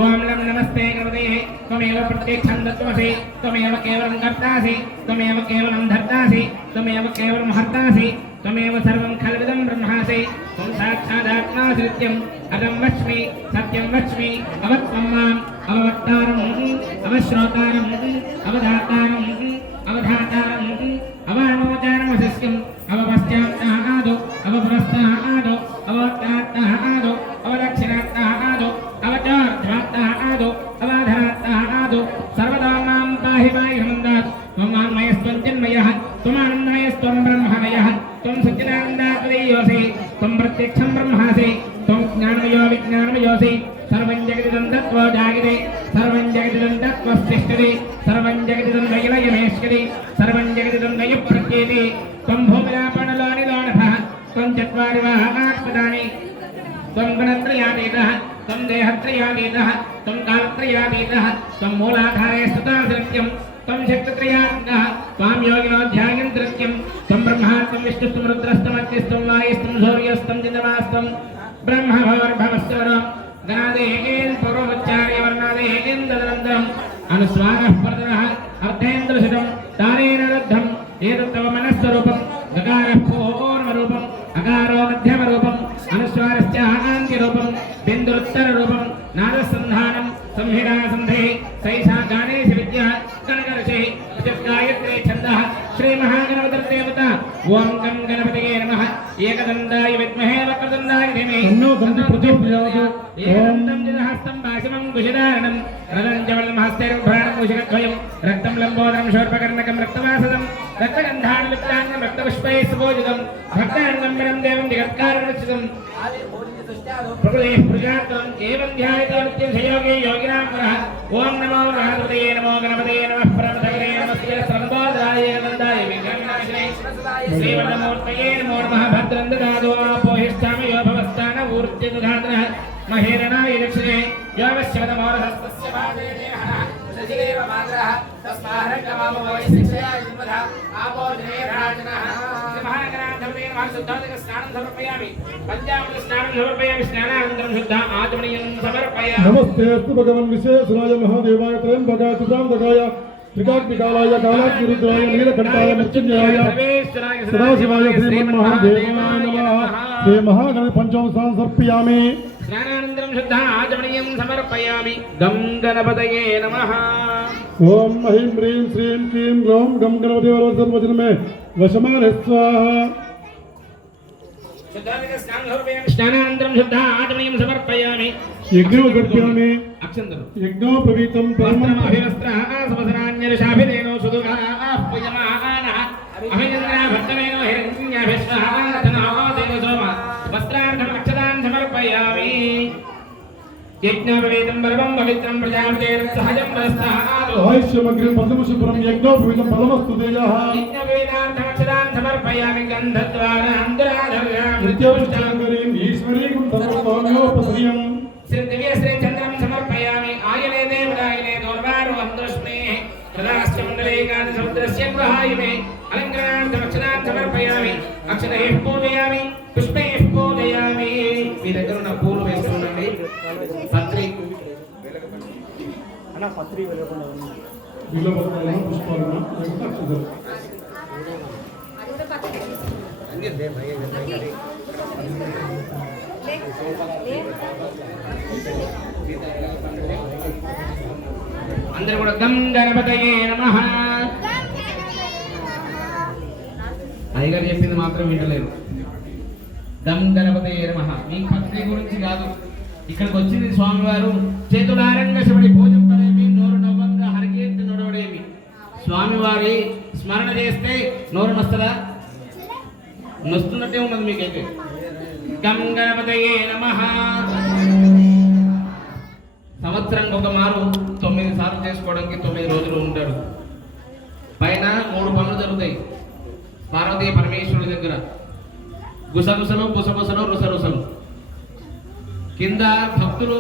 ఓం లం నమస్తే గణపతే. త్వమేవ ప్రత్యక్షం దత్వసి, త్వమేవ కేవలం కర్తాసి, త్వమేవ కేవలం ధర్తాసి, త్వమేవ కేవలం హర్తాసి, త్వమేవ సర్వం ఖల్విదం బ్రహ్మాసి. త్వం సాక్షాదాత్మాసి నిత్యం అగం వచ్మి సత్యం వచ్మి. అవత్వం మాం అవవక్తారం అవశ్రోతారం అవధాతారం అవధాతారం అవానోచారమశస్యం అవపశ్చాత్తాదో అవపురస్తాదో అవోత్తాత్తాదో అవదక్షిణాత్తాదో అవచార్ధ్వాత్తాదో అవాధరాత్తాదో సర్వదా మాం పాహి పాహి హమందాత్. త్వం మాన్మయస్త్వం చిన్మయః, త్వమానందమయస్త్వం బ్రహ్మమయః, త్వం సచ్చిదానందాత్మదేయోసి, త్వం ప్రత్యక్షం బ్రహ్మాసి, త్వం జ్ఞానమయో విజ్ఞానమయోసి. సర్వం జగదిదం తత్వో జాగదే, సర్వం జగదిదం తత్వస్థిష్టది, సర్వం జగదిదం దయలయమేష్కది, సర్వం జగదిదం దయ ప్రత్యేతి. త్వం భూమిరాపణలోనిలోనభః, త్వం చత్వారి వాహనాత్మదాని, త్వం గుణత్రయాతీతః, త్వం దేహత్రయాతీతః, త్వం కాలత్రయాతీతః, త్వం మూలాధారే స్థితాసృత్యం, త్వం శక్తిత్రయాత్మకः, త్వాం యోగినో ధ్యాయంతి నిత్యం. త్వం బ్రహ్మ, త్వం విష్ణుస్త్వం రుద్రస్త్వం అగ్నిస్త్వం వాయుస్త్వం సూర్యస్త్వం చంద్రమాస్త్వం బ్రహ్మభవర్భవస్వరం గణాదేహేన్ పూర్వోచ్చార్య వర్ణాదేహేన్ తదనంతరం అనుస్వారః పరతరః అర్థేంద్రశతం తానేన రద్ధం. ఏతత్తవ మనస్వరూపం గకారః పూర్వరూపం అకారో మధ్యమరూపం అనుస్వారశ్చ ఆంత్యరూపం బిందురుత్తరరూపం నాదసంధానం సంహిరా సంధే సైషా గానేశ విద్యా కనకరషే గాయత్రీ ఛందః శ్రీ మహాగణపతిర్దేవత. ఓం గం గణపతయే నమః. ఏకదంతాయ విద్మహే వక్రతుండాయ ధీమహి తన్నో దంతి ప్రచోదయాత్. ఏకదంతం జలహస్తం భాషమం కుశధారణం రదం జవలం హస్తైర్భ్రాణం కుశకద్వయం రక్తం లంబోదరం శోర్పకర్ణకం రక్తవాసదం రక్తగంధాన్ లిప్తాంగం రక్తపుష్పై సుభోజితం భక్తానందం దేవం జగత్కారణోచితం ప్రకృతి ప్రజాత్వం ఏవం ధ్యాయతే నిత్యం సయోగే యోగినాం పురః. ఓం నమో గణపతయే నమో గణపతయే నమః పరమధగరే నమస్తే సర్వోదరాయ నందాయ విఘ్నవినాశినే శ్రీవల్లమూర్తయే నమో నమః. భద్రం దదాతు ఆపోహిష్టామయో భవస్థాన ఊర్ధ్య దధాతనః మహేరణాయ దక్షిణే యోగశ్చమదమోరహస్తస్య పాదే దేహనః సజీవ మాత్రః తస్మాహరకమామ వైశిక్షయా జన్మధ ఆపోజనే రాజనః. మహాగణాధిపతే నమః. శుద్ధాధిక స్నానం సమర్పయామి. పంచామృత స్నానం సమర్పయామి. స్నానానంతరం శుద్ధ ఆచమనీయం సమర్పయామి. నమస్తే అస్తు భగవన్ విశ్వేశ్వరాయ మహాదేవాయ త్రయంబకాయ త్రిపురాంతకాయ త్రికాగ్నికాలాయ కాలాగ్నిరుద్రాయ నీలకంఠాయ మృత్యుంజయాయ సదాశివాయ శ్రీమన్మహాదేవాయ నమః. శ్రీ మహాగణపతి పంచామృతాన్ని సమర్పయామి. స్నానానంతరం శుద్ధ ఆచమనీయం సమర్పయామి. గం గణపతయే నమః. ఓం హ్రీం హ్రీం శ్రీం క్లీం గ్లౌం గం గణపతి వరవచన మే వశమాన స్వాహా. స్నానానంతరం శుద్ధ ఆచమనీయం సమర్పయామి. యజ్ఞో గర్భ్యామి అక్షంతలు యజ్ఞో ప్రవీతం పరమం అభివస్త్రః సమసరాన్యరుషాభిదేనో సుదుగాః అభినంద్రా భక్తమేనో హిరణ్యాభిస్వాహాధనాదేవ సోమ వస్త్రార్థం అక్షతాన్ సమర్పయామి. యజ్ఞోపవీతం పరమం పవిత్రం ప్రజాపతేన సహజం ప్రస్థాదు ఆయుష్యమగ్రం పద్మశుభ్రం యజ్ఞోపవీతం పరమస్తు తేజః యజ్ఞవేదాంతమక్షరాన్ సమర్పయామి గంధద్వారాం దురాధర్యాం నిత్యోపచారీం ఈశ్వరీం సర్వస్వామ్యోపశ్రియం శ్రీ దివ్య శ్రీ చంద్రం సమర్పయామి ఆయనే దేవరాయనే దౌర్వారోహం దృష్మే ప్రదాశ్చ మండలేకాని సముద్రస్య గ్రహాయమే అలంకరణార్థమక్షరాన్ సమర్పయామి అక్షరైః పూజయామి పుష్పైః పూజయామి. మీ దగ్గర ఉన్న పూలు వేస్తుండండి. పత్రి బిల్వపత్రాలను పుష్పాలను లేకపోతే అక్షతలు. అందరూ కూడా గం గణపతయే నమః. అయ్యగారు చెప్పింది మాత్రం వింటలేరు. గం గణపతయే నమః. మీ భక్తి గురించి కాదు, ఇక్కడికి వచ్చింది స్వామివారు చేతులారంగ శివుడి భోజం పడేమి, నోరు నవ్వంగా హరికీర్తి నొడవడేమి. స్వామివారి స్మరణ చేస్తే నోరు నొస్తుందా? నొస్తున్నట్టే ఉన్నది మీకైతే. గం గణపతయే నమః. సంవత్సరానికి ఒక మారు 9 సార్లు చేసుకోవడానికి 9 రోజులు ఉంటాడు. పైన 3 పనులు జరుగుతాయి పార్వతీ పరమేశ్వరుడి దగ్గర. గుసగుసలు గుసగుసలు రుసరుసలు. కింద భక్తులు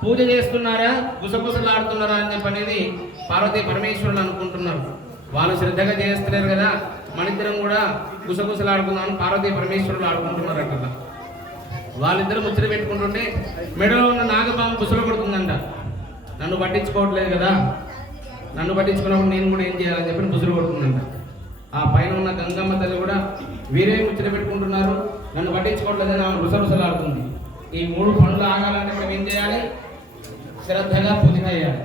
పూజ చేస్తున్నారా గుసగుసలాడుతున్నారా అని చెప్పనేది పార్వతీ పరమేశ్వరులు అనుకుంటున్నారు. వాళ్ళు శ్రద్ధగా చేస్తలేరు కదా, మనిద్దరం కూడా గుసగుసలాడుకుందామని పార్వతీ పరమేశ్వరులు ఆడుకుంటున్నారు అక్కడ. వాళ్ళిద్దరు ముచ్చట పెట్టుకుంటుంటే మెడలో ఉన్న నాగపాము బుసలు కొడుతుందంట. నన్ను పట్టించుకోవట్లేదు కదా, నన్ను పట్టించుకున్నప్పుడు నేను కూడా ఏం చేయాలని చెప్పి బుసలు కొడుతుందంట. ఆ పైన ఉన్న గంగమ్మ తల్లి కూడా వీరే ముచ్చట పెట్టుకుంటున్నారు, నన్ను పట్టించుకోవట్లేదని ఆమె రుసరుసలాడుతుంది. ఈ 3 పనులు ఆగాలంటే మనం ఏం చేయాలి? శ్రద్ధగా పూజ చేయాలి.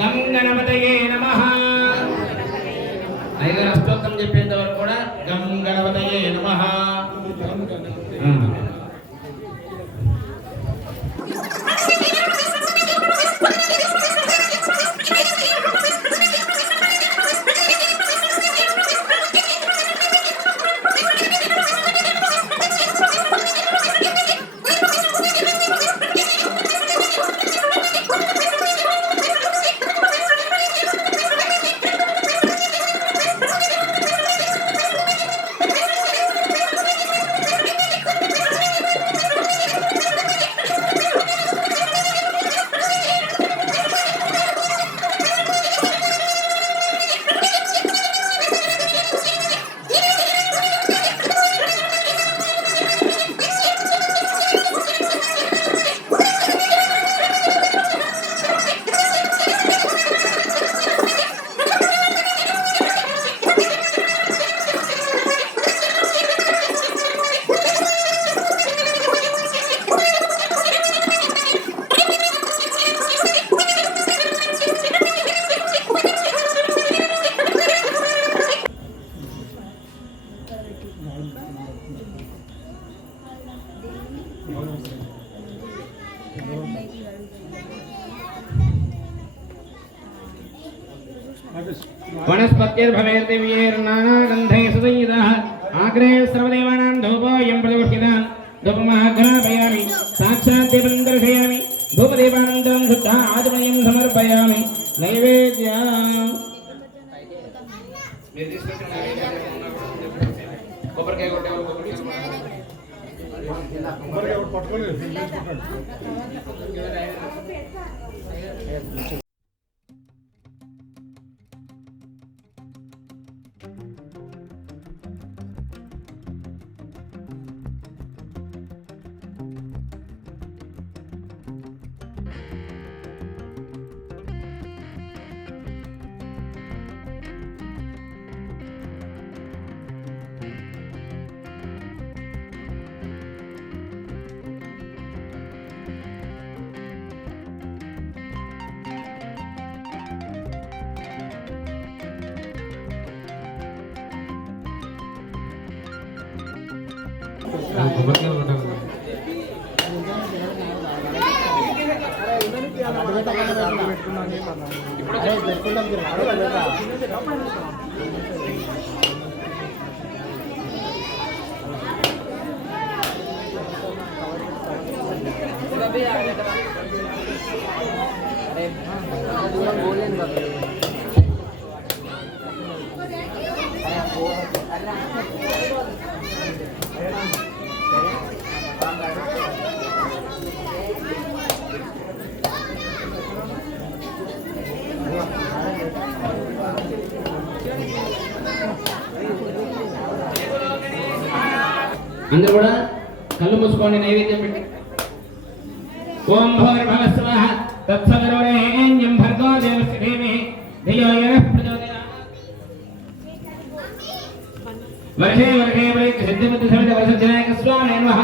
గం గణపతయే నమః. అయ్యగారు అష్టోత్తరం చెప్పేంత వరకు కూడా గం గణపతయే నమః. वनस्पतिर्भवेर्दिव्यैर्नानागन्धैः सुसंयुतः आग्रे सर्वदेवानां धूपोऽयं प्रदक्षिणः धूपमाघ्रापयामि साक्षात् दीपं दर्शयामि धूपदीपानन्तरं शुद्धः आचमनीयं समर्पयामि नैवेद्यम् అందరూ కూడా కళ్ళు మూసుకోండి, నైవేద్యం పెట్టి. ఓం భూర్భువః స్వః తత్సవితుర్వరేణ్యం భర్గో దేవస్య ధీమహి ధియో యనః ప్రచోదయాత్. వర్షే వర్షే వైక్ సిద్ధిమతి సమిత వసజ్జనాయక స్వామినే నమః.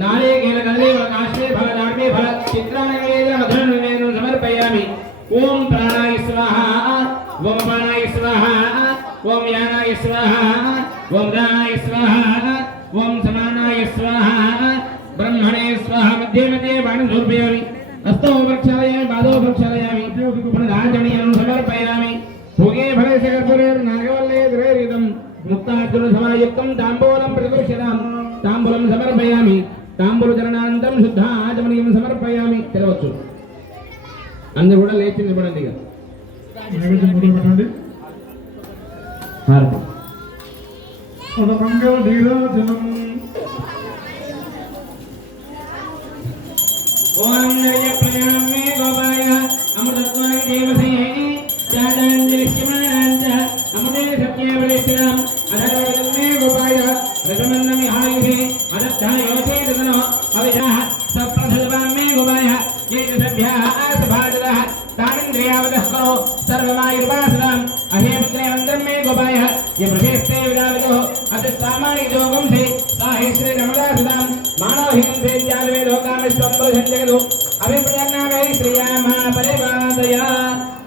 నాళికేల కదలీవ కాశ్మే ఫల దాడ్మే ఫల చిత్రాణి నివేదన మధుర నివేదనం సమర్పయామి. ఓం ప్రాణాయ స్వాహ, ఓం అపానాయ స్వాహ, ఓం యానాయ స్వాహ, ఓం దానాయ స్వాహ, ఓం సమానాయ స్వాహ, బ్రహ్మణే స్వాహ. మధ్య మధ్య బాణం సమర్పయామి. హస్తో ప్రక్షాళయామి, పాదో ప్రక్షాళయామి, పునరాజనీయం సమర్పయామి. భోగే ఫలస్య కర్పూరేర్ నాగవల్లే ద్రవేరిదం ముక్తార్జున సమాయుక్తం తాంబూలం ప్రతిగృహ్యతాం. తాంబూలం సమర్పయామి. తాంబూల చరణానంతరం శుద్ధ ఆచమనీయం సమర్పయామి. తెరవచ్చు. అందరూ కూడా లేచి నిలబడండి. ఇక నైవేద్యం మొదలు పెట్టండి. హారతి. పదమంగళ నీరాజనం. ఓం నయప్రయామే గోపాయ అమృతత్వాయ దేవసేయ జాతాంజలిష్యమానాంచ అమృతే సత్యేవలిష్ఠినాం అధర్వమే గోపాయ రసమన్నమి హాయిషే అదత్తాయోచే దదనో అవిజాః సప్రథల్వామే గోపాయ ఏత సభ్యాః సభాజలః తానింద్రియావదః కరో సర్వమాయుర్వాసదాం అహేపుత్రే మంత్రం మే గోపాయ యమృషేస్తే విదావిదో అత సామాని జోగంసే సాహే శ్రీ రమదాసదాం మానవహింసే జాలవే లోకామిశ్వం ప్రజంజగదు అభిప్రయన్నామై శ్రీయామా పరిపాదయ.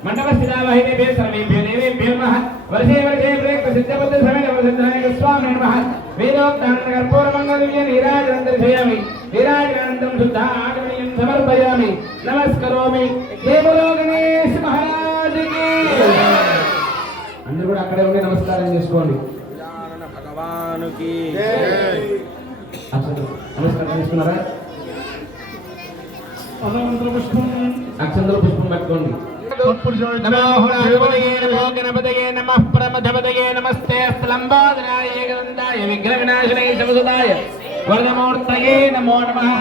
మండపస్థితావహినేభ్యో సర్వేభ్యో దేవేభ్యో నమః. వర్షే వర్షే ప్రేక్త సిద్ధబుద్ధ సమేత వసంతనాయక స్వామినే నమః. వేదోక్తానంద కర్పూరమంగళ దివ్య నీరాజనం దర్శయామి. నీరాజనానందం శుద్ధ ఆచమనీయం సమర్పయామి. నమస్కరోమి. జై బోలో గణేశ్ మహారాజ్ కి. అందరూ కూడా అక్కడే ఉండి నమస్కారం చేసుకోండి. భగవానుకి నమస్కారం చేసుకున్నారా? పదమంత్ర పుష్పం. అక్షంతల పుష్పం పెట్టుకోండి. నమో హుణాధిపతయే నమో గణపతయే నమః పరమధపతయే నమస్తే లంబోదరాయ ఏకదంతాయ విఘ్నవినాశనాయ శివసుదాయ వరదమూర్తయే నమో నమః.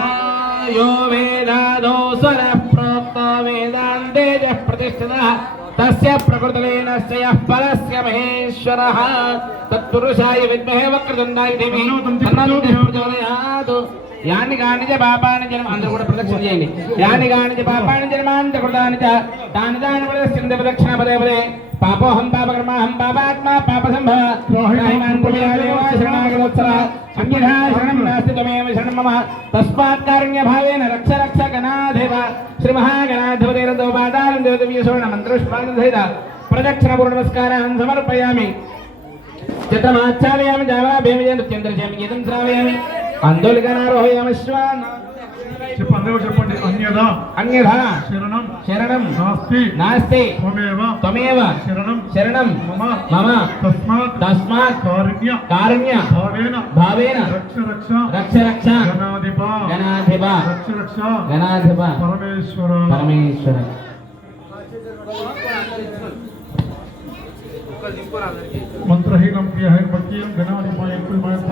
యో వేదాదో స్వరః ప్రోక్తో వేదాంతే చ ప్రతిష్ఠితః తస్య ప్రకృతిలేనస్య యః పరస్య మహేశ్వరః తత్పురుషాయ విద్మహే వక్రతుండాయ ధీమహి తన్నో ప్రచోదయాత్. యాని గాని చ పాపాని జన్మ అందరూ కూడా ప్రదక్షిణ చేయండి. యాని గాని చ పాపాని జన్మాంత కృతాని చ తాని తాని ప్రదక్షిణ ప్రదక్షిణ పదే పదే. పాపోహం పాపకర్మాహం పాపాత్మా పాపసంభవ రాహిమాన్ పుణ్యాదేవ శరణాగతవత్సల అన్యథా శరణం నాస్తి త్వమేవ శరణం మమ. తస్మాత్ కారుణ్యభావేన రక్ష రక్ష గణాధిప శ్రీ మహాగణాధిపతేరతో పాదాలం దేవదేవీయశోణ మంత్రపుష్పాంగ సహిత ప్రదక్షిణ పూర్ణ నమస్కారాన్ని సమర్పయామి. చిత్రమాచ్ఛాదయామి జావాభేమి నృత్యంతర్జయామి గీతం శ్రావయామి. ఆందోళనారోహయామి శ్వాన్. చెప్పండి చెప్పండి. అన్యదా అన్యథా శరణం శరణం నాస్తి నాస్తి త్వమేవ త్వమేవ శరణం శరణం మమ మమ. తస్మాత్ తస్మాత్ కారుణ్య కారుణ్య భావేన భావేన రక్ష రక్ష రక్ష రక్ష గణాధిప గణాధిప రక్ష రక్ష గణాధిప పరమేశ్వర. పరమేశ్వర. మంత్రహీనం ప్రియహైపత్యం గణాధిపాయ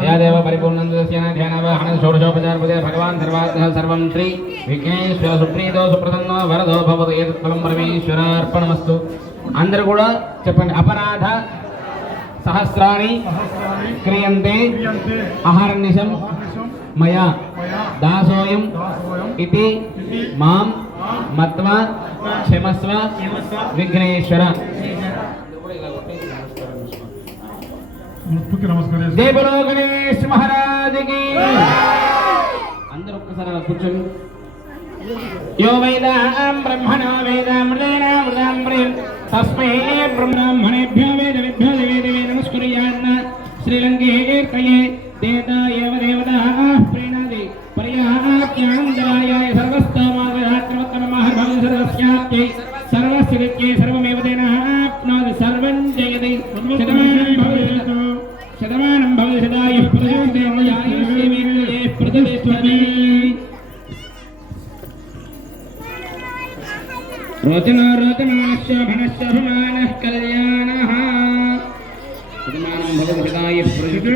యాదేవ పరిపూర్ణందస్యన ధ్యానవాహన షోడశోపచారపదే భగవాన్ సర్వాత్మ సర్వం శ్రీ విఘ్నేశ్వర సుప్రీతో సుప్రసన్నో వరదో భవతు. ఏతత్ఫలం పరమేశ్వరార్పణమస్తు. అందరూ కూడా చెప్పండి. అపరాధ సహస్రాణి క్రియంతే అహర్నిశం మయా దాసోయం ఇతి మాం మత్వా క్షమస్వ విఘ్నేశ్వర. నమస్కారం. జై బోలో గణేష్ మహారాజ్ కి. అందరూ ఒక్కసారి అలా కూర్చోండి. యో వేదాం బ్రహ్మణో వేదామృతేనామృతాం ప్రియం తస్మై బ్రహ్మణేభ్యో వేదవిభ్యో దేవే నమస్కుర్యాన్న. శ్రీలంకేర్తయే దేవతా ఏవ దేవతా ప్రీణాది పర్యాప్యానందరాయ సర్వస్తోమాగరాత్రవత్తమః సర్వస్యాప్యై సర్వస్యై సర్వమేవ తేనాప్నోతి సర్వం జయతి. శతమానం భవతి శతాయుః ప్రజోదేవయాయుష్యేవేంద్రే ప్రతిష్ఠతి. रोचनो रोचमानश्शोभनश्शोभमानः कल्याणः सुमानं भगवद्गीताय प्रयुक्ते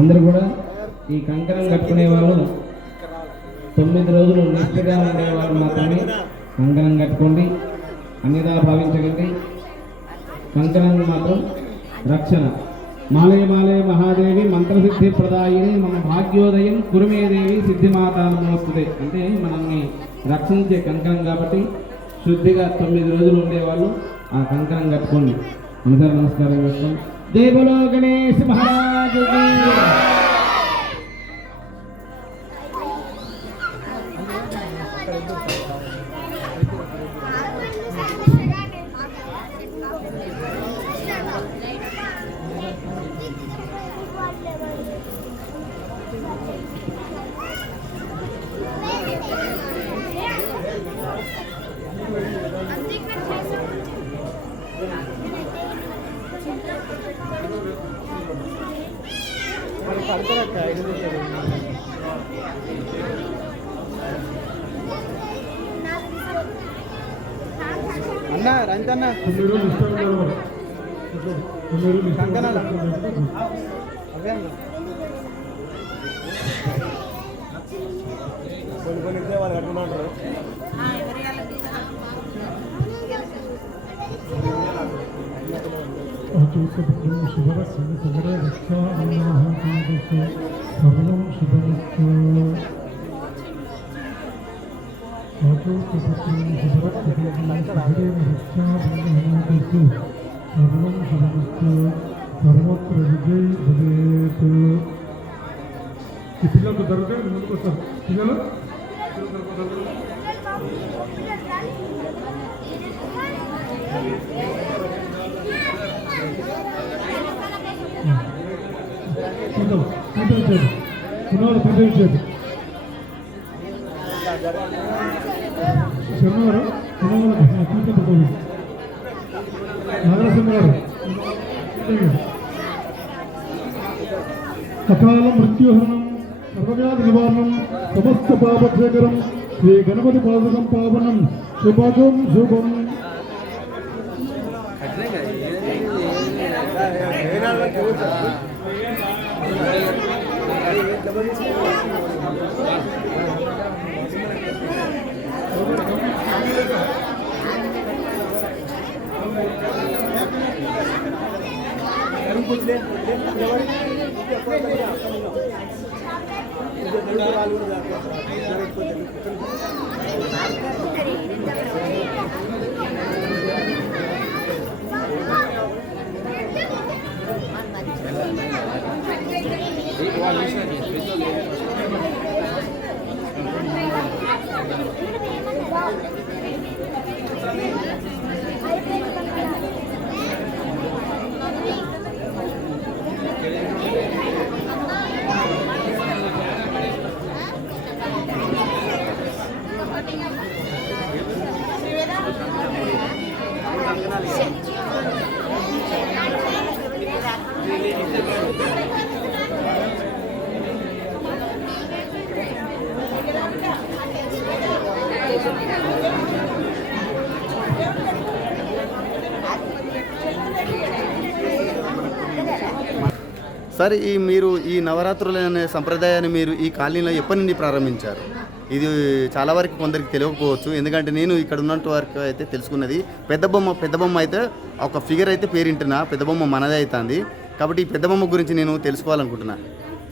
అందరూ కూడా ఈ కంకణం కట్టుకునే వాళ్ళు 9 రోజులు నిష్ఠగా ఉండేవాళ్ళు మాత్రమే కంకణం కట్టుకోండి. అన్నిదా భావించకండి. కంకణం మాత్రం రక్షణ. మాలే మాలే మహాదేవి మంత్రసిద్ధి ప్రదాయిని మమ భాగ్యోదయం కురుమేదేవి సిద్ధిమాతానమోస్తుదే. అంటే మనల్ని రక్షించే కంకణం కాబట్టి శుద్ధిగా 9 రోజులు ఉండేవాళ్ళు ఆ కంకణం కట్టుకోండి. అందరూ నమస్కారం చేసుకోండి. జై బోలో గణేష్ మహారాజ్ కీ అన్న రంజన్న కంకణాల అవే అన్న కొన్ని వాళ్ళు కట్టుకుంటారు. సర్వం శుభమస్తు. సర్వత్ర విజయ్ భవేత్. ఈ పిల్లలకు దొరికితే ముందుకు వస్తారు. పిల్లలు పిల్లలు శర్మగారు నాగరసింహగారు అకాల మృత్యుహరణం సర్వవ్యాధి నివారణం సమస్త పాపక్షేకరం శ్రీ గణపతి పాదకం పావనం శుభం శుభం. సార్ మీరు ఈ నవరాత్రులు అనే సంప్రదాయాన్ని మీరు ఈ కాలనీలో ఎప్పటి నుండి ప్రారంభించారు? ఇది చాలా వరకు కొందరికి తెలియకపోవచ్చు. ఎందుకంటే నేను ఇక్కడ ఉన్నంత వరకు అయితే తెలుసుకున్నది పెద్ద బొమ్మ అయితే ఒక ఫిగర్ అయితే పేరింటున్నా, పెద్ద బొమ్మ మనదే అవుతుంది. కాబట్టి ఈ పెద్ద బొమ్మ గురించి నేను తెలుసుకోవాలనుకుంటున్నాను.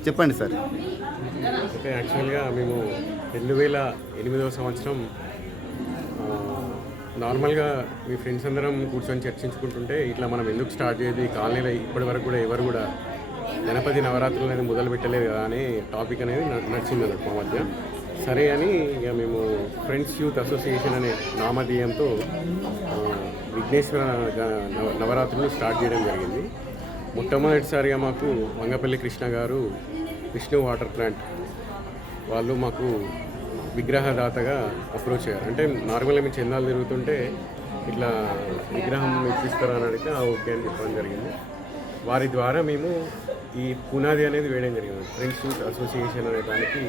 చెప్పండి సార్. ఓకే, యాక్చువల్గా మేము 2008వ సంవత్సరం నార్మల్గా మీ ఫ్రెండ్స్ అందరం కూర్చొని చర్చించుకుంటుంటే ఇట్లా మనం ఎందుకు స్టార్ట్ చేయదు ఈ కాలనీలో ఇప్పటి వరకు కూడా ఎవరు కూడా గణపతి నవరాత్రులు అనేది మొదలు పెట్టలేదు కదా అనే టాపిక్ అనేది నడిచింది అన్నట్టు మా మధ్య. సరే అని ఇక మేము ఫ్రెండ్స్ యూత్ అసోసియేషన్ అనే నామధేయంతో విఘ్నేశ్వర నవరాత్రులు స్టార్ట్ చేయడం జరిగింది. మొట్టమొదటిసారిగా మాకు వంగపల్లి కృష్ణ గారు విష్ణు వాటర్ ప్లాంట్ వాళ్ళు మాకు విగ్రహదాతగా అప్రోచ్ అయ్యారు. అంటే నార్మల్గా మేము చందాలు తిరుగుతుంటే ఇట్లా విగ్రహం ఇప్పిస్తారా అని అడిగితే ఓకే అని చెప్పడం జరిగింది. వారి ద్వారా మేము ఈ పునాది అనేది వేయడం జరిగింది. ఫ్రెండ్స్ యూత్ అసోసియేషన్ అనే దానికి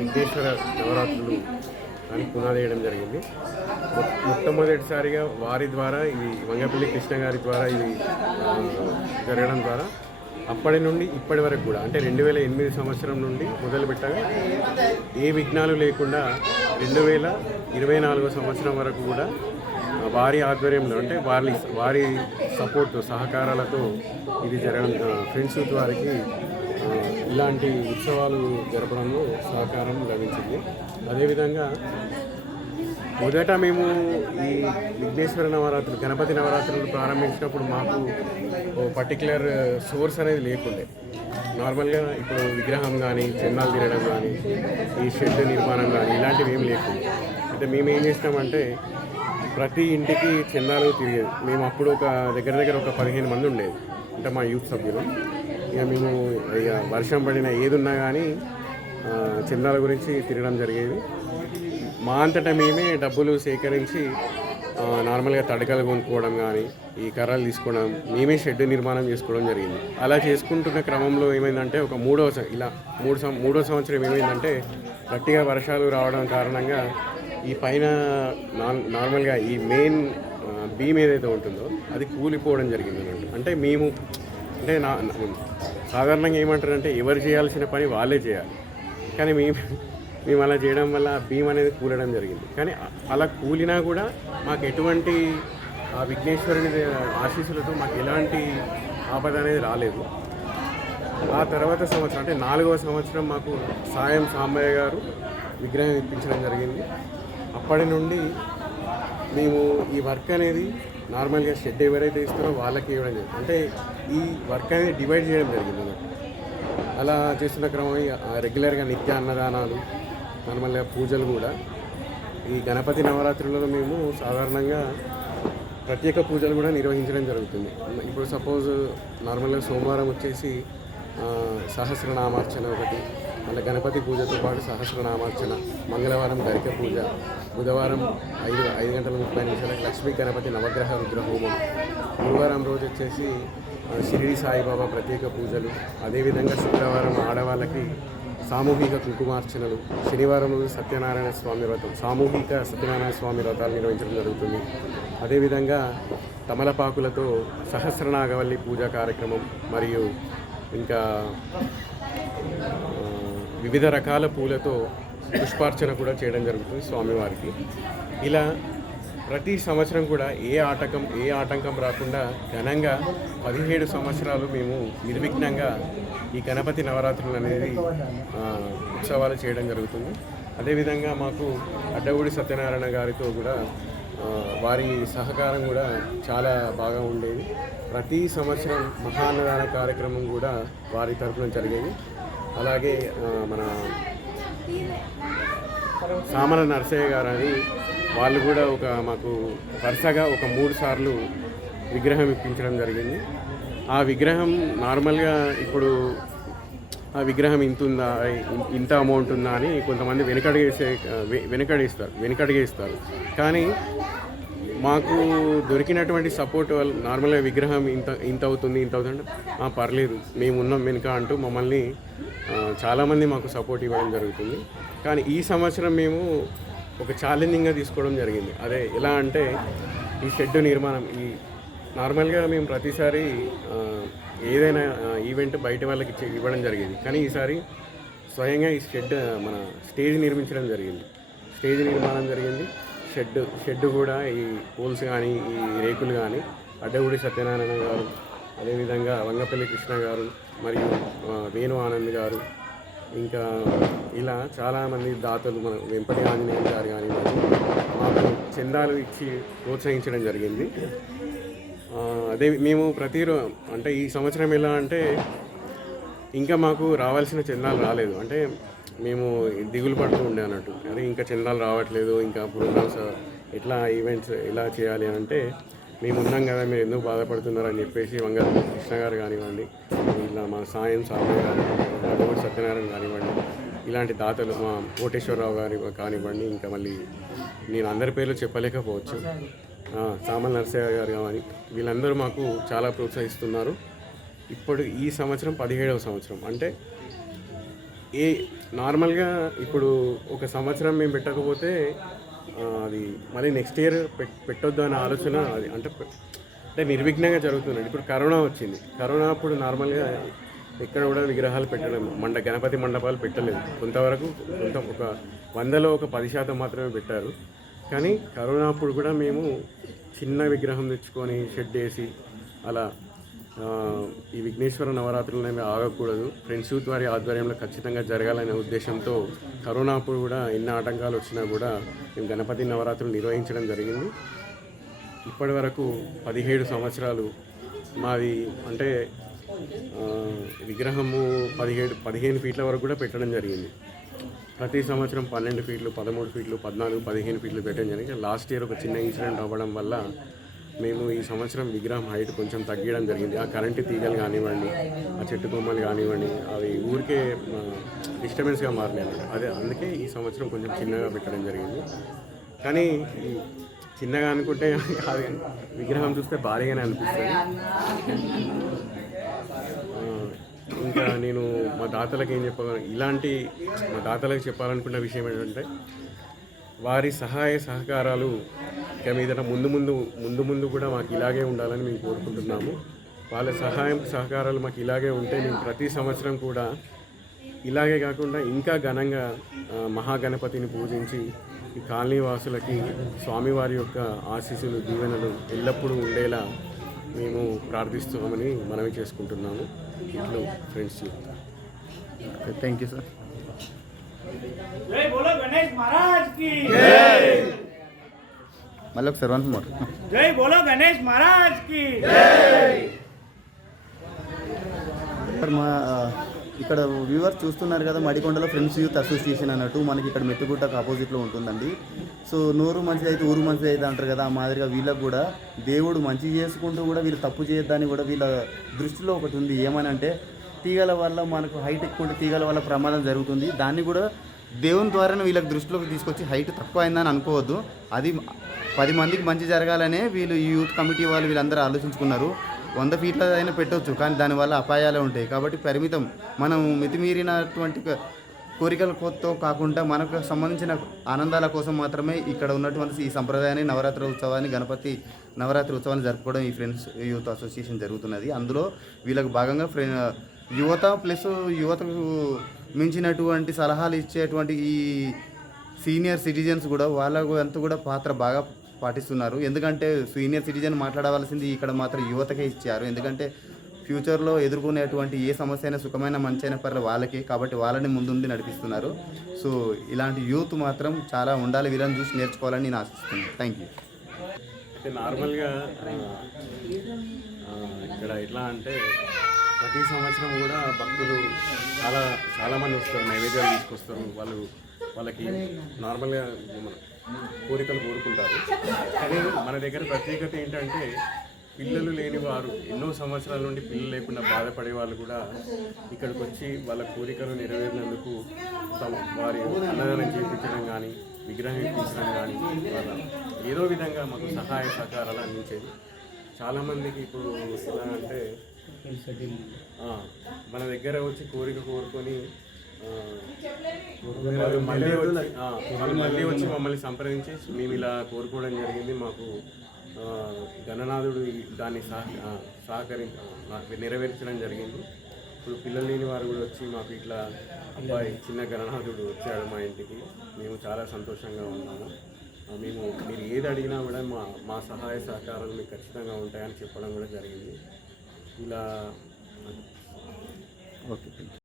విఘ్నేశ్వర నవరాత్రులు దానికి పునాది వేయడం జరిగింది. మొట్టమొదటిసారిగా వారి ద్వారా ఇది వంగపల్లి కృష్ణ గారి ద్వారా ఇది జరగడం ద్వారా అప్పటి నుండి ఇప్పటి వరకు కూడా అంటే 2008 సంవత్సరం నుండి మొదలుపెట్టగా ఏ విఘ్నాలు లేకుండా 2024 సంవత్సరం వరకు కూడా వారి ఆధ్వర్యంలో అంటే వారి సపోర్ట్తో సహకారాలతో ఇది జరగడం ఫ్రెండ్స్ యూత్ వారికి ఇలాంటి ఉత్సవాలు జరపడంలో సహకారం లభించింది. అదేవిధంగా మొదట మేము ఈ విఘ్నేశ్వర నవరాత్రులు గణపతి నవరాత్రులు ప్రారంభించినప్పుడు మాకు పర్టికులర్ సోర్స్ అనేది లేకుండే. నార్మల్గా ఇప్పుడు విగ్రహం కానీ చందాలు తిరగడం కానీ ఈ షెడ్ నిర్మాణం కానీ ఇలాంటివి ఏం లేకుండా అంటే మేము ఏం చేస్తామంటే ప్రతి ఇంటికి చందాలు తిరిగేది. మేము అప్పుడు ఒక దగ్గర ఒక 15 మంది ఉండేది అంటే మా యూత్ సభ్యులు. ఇక మేము ఇక వర్షం పడిన ఏదున్నా కానీ చందాల గురించి తిరగడం జరిగేది. మా అంతటా మేమే డబ్బులు సేకరించి నార్మల్గా తడకలు కొనుక్కోవడం కానీ ఈ కర్రలు తీసుకోవడం మేమే షెడ్ నిర్మాణం చేసుకోవడం జరిగింది. అలా చేసుకుంటున్న క్రమంలో ఏమైందంటే ఒక మూడో సంవత్సరం ఏమైందంటే గట్టిగా వర్షాలు రావడం కారణంగా ఈ పైన నార్మల్గా ఈ మెయిన్ బీమ్ ఏదైతే ఉంటుందో అది కూలిపోవడం జరిగింది అన్నట్టు. అంటే మేము అంటే సాధారణంగా ఏమంటారంటే ఎవరు చేయాల్సిన పని వాళ్ళే చేయాలి, కానీ మేము అలా చేయడం వల్ల ఆ బీమ్ అనేది కూలడం జరిగింది. కానీ అలా కూలినా కూడా మాకు ఎటువంటి ఆ విఘ్నేశ్వరుని ఆశీస్సులతో మాకు ఎలాంటి ఆపద అనేది రాలేదు. ఆ తర్వాత సంవత్సరం అంటే 4వ సంవత్సరం మాకు సాయం సాంబయ్య గారు విగ్రహం ఇప్పించడం జరిగింది. అప్పటి నుండి మేము ఈ వర్క్ అనేది నార్మల్గా షెడ్ ఎవరైతే ఇస్తారో వాళ్ళకి ఇవ్వడం జరిగింది. అంటే ఈ వర్క్ అనేది డివైడ్ చేయడం జరిగింది అన్నట్టు. అలా చేస్తున్న క్రమం రెగ్యులర్గా నిత్య అన్నదానాలు నార్మల్గా పూజలు కూడా ఈ గణపతి నవరాత్రులలో మేము సాధారణంగా ప్రత్యేక పూజలు కూడా నిర్వహించడం జరుగుతుంది. ఇప్పుడు సపోజ్ నార్మల్గా సోమవారం వచ్చేసి సహస్రనామార్చన ఒకటి, మళ్ళీ గణపతి పూజతో పాటు సహస్రనామార్చన, మంగళవారం గరిక పూజ, బుధవారం 5 గంటల 30 నిమిషాలకు లక్ష్మీ గణపతి నవగ్రహ రుద్రహోమం, గురువారం రోజు వచ్చేసి షిరిడి సాయిబాబా ప్రత్యేక పూజలు, అదేవిధంగా శుక్రవారం ఆడవాళ్ళకి సామూహిక కుంకుమార్చనలు, శనివారం రోజు సత్యనారాయణ స్వామి వ్రతం, సామూహిక సత్యనారాయణ స్వామి వ్రతాలు నిర్వహించడం జరుగుతుంది. అదేవిధంగా తమలపాకులతో సహస్రనాగవల్లి పూజా కార్యక్రమం మరియు ఇంకా వివిధ రకాల పూలతో పుష్పార్చన కూడా చేయడం జరుగుతుంది స్వామివారికి. ఇలా ప్రతి సంవత్సరం కూడా ఏ ఆటంకం రాకుండా ఘనంగా 17 సంవత్సరాలు మేము నిర్విఘ్నంగా ఈ గణపతి నవరాత్రులు అనేది ఉత్సవాలు చేయడం జరుగుతుంది. అదేవిధంగా మాకు అడ్డగూడి సత్యనారాయణ గారితో కూడా వారి సహకారం కూడా చాలా బాగా ఉండేది. ప్రతి సంవత్సరం మహాన్నదాన కార్యక్రమం కూడా వారి తరఫున జరిగేది. అలాగే మన సామల నరసయ్య గారు అని వాళ్ళు కూడా మాకు వరుసగా 3 సార్లు విగ్రహం ఇప్పించడం జరిగింది. ఆ విగ్రహం నార్మల్గా ఇప్పుడు ఆ విగ్రహం ఇంత అమౌంట్ ఉందా అని కొంతమంది వెనకడిగేస్తారు. కానీ మాకు దొరికినటువంటి సపోర్ట్ వాళ్ళు నార్మల్గా విగ్రహం ఇంత అవుతుంది పర్లేదు మేము ఉన్నాం వెనుక అంటూ మమ్మల్ని చాలామంది మాకు సపోర్ట్ ఇవ్వడం జరుగుతుంది. కానీ ఈ సంవత్సరం మేము ఒక ఛాలెంజింగ్గా తీసుకోవడం జరిగింది. అదే ఎలా అంటే ఈ షెడ్ నిర్మాణం నార్మల్గా మేము ప్రతిసారి ఏదైనా ఈవెంట్ బయట వాళ్ళకి ఇవ్వడం జరిగేది. కానీ ఈసారి స్వయంగా ఈ మన స్టేజ్ నిర్మించడం జరిగింది. స్టేజ్ నిర్మాణం జరిగింది. షెడ్ కూడా ఈ పోల్స్ కానీ ఈ రేకులు కానీ అడ్డగూడి సత్యనారాయణ గారు, అదేవిధంగా వంగపల్లి కృష్ణ గారు మరియు వేణు ఆనంద్ గారు, ఇంకా ఇలా చాలామంది దాతలు మన వెంపటి ఆంజనేయులు గారు కానీ మాకు చందాలు ఇచ్చి ప్రోత్సహించడం జరిగింది. అదే మేము అంటే ఈ సంవత్సరం ఎలా అంటే ఇంకా మాకు రావాల్సిన చందాలు రాలేదు. అంటే మేము దిగులు పడుతూ ఉండే అన్నట్టు, అరే ఇంకా చందాలు రావట్లేదు, ఇంకా ప్రోగ్రామ్స్ ఎట్లా ఈవెంట్స్ ఎలా చేయాలి అని అంటే, మేము ఉన్నాం కదా, మీరు ఎందుకు బాధపడుతున్నారు అని చెప్పేసి వంగ కృష్ణ గారు కానివ్వండి, ఇలా మా సాయం సామయ్య గారు, గోడి సత్యనారాయణ కానివ్వండి, ఇలాంటి దాతలు మా కోటేశ్వరరావు గారి కానివ్వండి, ఇంకా మళ్ళీ నేను అందరి పేర్లు చెప్పలేకపోవచ్చు, సామల్ నరసయ్య గారు కానీ, వీళ్ళందరూ మాకు చాలా ప్రోత్సహిస్తున్నారు. ఇప్పుడు ఈ సంవత్సరం 17వ సంవత్సరం. అంటే నార్మల్గా ఇప్పుడు ఒక సంవత్సరం మేము పెట్టకపోతే అది మళ్ళీ నెక్స్ట్ ఇయర్ పెట్టొద్దు అనే ఆలోచన అది అంటే నిర్విఘ్నంగా జరుగుతుంది. ఇప్పుడు కరోనా వచ్చింది. కరోనా అప్పుడు నార్మల్గా ఎక్కడ కూడా విగ్రహాలు పెట్టడం, గణపతి మండపాలు పెట్టలేదు. కొంతవరకు ఒక 100లో ఒక 10% మాత్రమే పెట్టారు. కానీ కరోనా అప్పుడు కూడా మేము చిన్న విగ్రహం తెచ్చుకొని షెడ్ వేసి అలా ఈ విఘ్నేశ్వర నవరాత్రులు అనేవి ఆగకూడదు, ఫ్రెండ్స్ యూత్ వారి ఆధ్వర్యంలో ఖచ్చితంగా జరగాలనే ఉద్దేశంతో కరోనా అప్పుడు కూడా ఎన్ని ఆటంకాలు వచ్చినా కూడా మేము గణపతి నవరాత్రులు నిర్వహించడం జరిగింది. ఇప్పటి వరకు 17 సంవత్సరాలు మాది. అంటే విగ్రహము 15 ఫీట్ల వరకు కూడా పెట్టడం జరిగింది. ప్రతి సంవత్సరం 12 ఫీట్లు, 13 ఫీట్లు, 14, 15 ఫీట్లు పెట్టడం జరిగింది. లాస్ట్ ఇయర్ ఒక చిన్న ఇన్సిడెంట్ అవ్వడం వల్ల మేము ఈ సంవత్సరం విగ్రహం హైట్ కొంచెం తగ్గడం జరిగింది. ఆ కరెంటు తీగలు కానివ్వండి, ఆ చెట్టు కొమ్మలు కానివ్వండి, అవి ఊరికే డిస్టర్బెన్స్గా మారలేదు. అందుకే ఈ సంవత్సరం కొంచెం చిన్నగా పెట్టడం జరిగింది. కానీ చిన్నగా అనుకుంటే కాదు, విగ్రహం చూస్తే భారీగానే అనిపిస్తుంది. ఇంకా నేను మా దాతలకు ఏం మా దాతలకు చెప్పాలనుకున్న విషయం ఏంటంటే, వారి సహాయ సహకారాలు ఇక మీదట ముందు ముందు కూడా మాకు ఇలాగే ఉండాలని మేము కోరుకుంటున్నాము. వాళ్ళ సహాయం సహకారాలు మాకు ఇలాగే ఉంటే మేము ప్రతి సంవత్సరం కూడా ఇలాగే కాకుండా ఇంకా ఘనంగా మహాగణపతిని పూజించి ఈ కాలనీ వాసులకి స్వామివారి యొక్క ఆశీస్సులు, దీవెనలు ఎల్లప్పుడూ ఉండేలా మేము ప్రార్థిస్తున్నామని మనవి చేసుకుంటున్నాము. ఇట్లు ఫ్రెండ్స్. Thank you sir. జై బోలో గణేష్ మహారాజ్ కి జై. మళ్ళీ ఒకసారి వన్స్ మోర్. జై బోలో గణేష్ మహారాజ్ కి జై. మా ఇక్కడ వ్యూవర్స్ చూస్తున్నారు కదా, మడికొండలో ఫ్రెండ్స్ యూత్ అసోసియేషన్ అన్నట్టు మనకి ఇక్కడ మెట్టుగుట్టకు ఆపోజిట్లో ఉంటుందండి. సో నోరు మంచిది అయితే ఊరు మంచిది అయితే అంటారు కదా, ఆ మాదిరిగా వీళ్ళకు కూడా దేవుడు మంచి చేసుకుంటూ కూడా వీళ్ళు తప్పు చేయొద్దని కూడా వీళ్ళ దృష్టిలో ఒకటి ఉంది. ఏమని అంటే, తీగల వల్ల మనకు హైట్ ఎక్కువ ఉంటే తీగల వల్ల ప్రమాదం జరుగుతుంది. దాన్ని కూడా దేవుని ద్వారానే వీళ్ళకి దృష్టిలోకి తీసుకొచ్చి హైట్ తక్కువ అయిందని అనుకోవద్దు. అది 10 మందికి మంచి జరగాలనే వీళ్ళు ఈ యూత్ కమిటీ వాళ్ళు వీళ్ళందరూ ఆలోచించుకున్నారు. 100 ఫీట్ల అయినా పెట్టవచ్చు, కానీ దానివల్ల అపాయాలే ఉంటాయి. కాబట్టి పరిమితం, మనం మితిమీరినటువంటి కోరికలతో కాకుండా మనకు సంబంధించిన ఆనందాల కోసం మాత్రమే ఇక్కడ ఉన్నటువంటి ఈ సంప్రదాయాన్ని, నవరాత్రి ఉత్సవాన్ని, గణపతి నవరాత్రి ఉత్సవాన్ని జరుపుకోవడం ఈ ఫ్రెండ్స్ యూత్ అసోసియేషన్ జరుగుతున్నది. అందులో వీళ్ళకి భాగంగా యువత ప్లస్ యువతకు మించినటువంటి సలహాలు ఇచ్చేటువంటి ఈ సీనియర్ సిటిజన్స్ కూడా వాళ్ళకు అంతా కూడా పాత్ర బాగా పాటిస్తున్నారు. ఎందుకంటే సీనియర్ సిటిజన్ మాట్లాడవలసింది ఇక్కడ మాత్రం యువతకే ఇచ్చారు. ఎందుకంటే ఫ్యూచర్లో ఎదుర్కొనేటువంటి ఏ సమస్య అయినా, సుఖమైన మంచి అయినా పర్లేదు వాళ్ళకి, కాబట్టి వాళ్ళని ముందుండి నడిపిస్తున్నారు. సో ఇలాంటి యూత్ మాత్రం చాలా ఉండాలి, వీళ్ళని చూసి నేర్చుకోవాలని నేను ఆశిస్తున్నాను. Thank you. అయితే నార్మల్గా ఇక్కడ ఎట్లా అంటే, ప్రతి సంవత్సరం కూడా భక్తులు చాలామంది వస్తారు, నైవేద్యాలు తీసుకొస్తారు. వాళ్ళకి నార్మల్గా కోరికలు కోరుకుంటారు. కానీ మన దగ్గర ప్రత్యేకత ఏంటంటే, పిల్లలు లేని వారు, ఎన్నో సంవత్సరాల నుండి పిల్లలు లేకుండా బాధపడే వాళ్ళు కూడా ఇక్కడికి వచ్చి వాళ్ళ కోరికలు నెరవేరినందుకు వారి అన్నదానం చేయించడం కానీ, విగ్రహం ఇప్పించడం కానీ, వాళ్ళ ఏదో విధంగా మాకు సహాయ సహకారాలు అందించేది. చాలామందికి ఇప్పుడు ఎలా అంటే, మన దగ్గర వచ్చి కోరిక కోరుకొని మళ్ళీ వచ్చి మమ్మల్ని సంప్రదించి మేము ఇలా కోరుకోవడం జరిగింది, మాకు గణనాథుడు దాన్ని నెరవేర్చడం జరిగింది. ఇప్పుడు పిల్లలు లేని వారు కూడా వచ్చి మాకు ఇట్లా అబ్బాయి చిన్న గణనాథుడు వచ్చాడు మా ఇంటికి, మేము చాలా సంతోషంగా ఉన్నాము. మీరు ఏది అడిగినా కూడా మా సహాయ సహకారాలు మీకు ఖచ్చితంగా ఉంటాయని చెప్పడం కూడా జరిగింది. ఇలా ఓకే.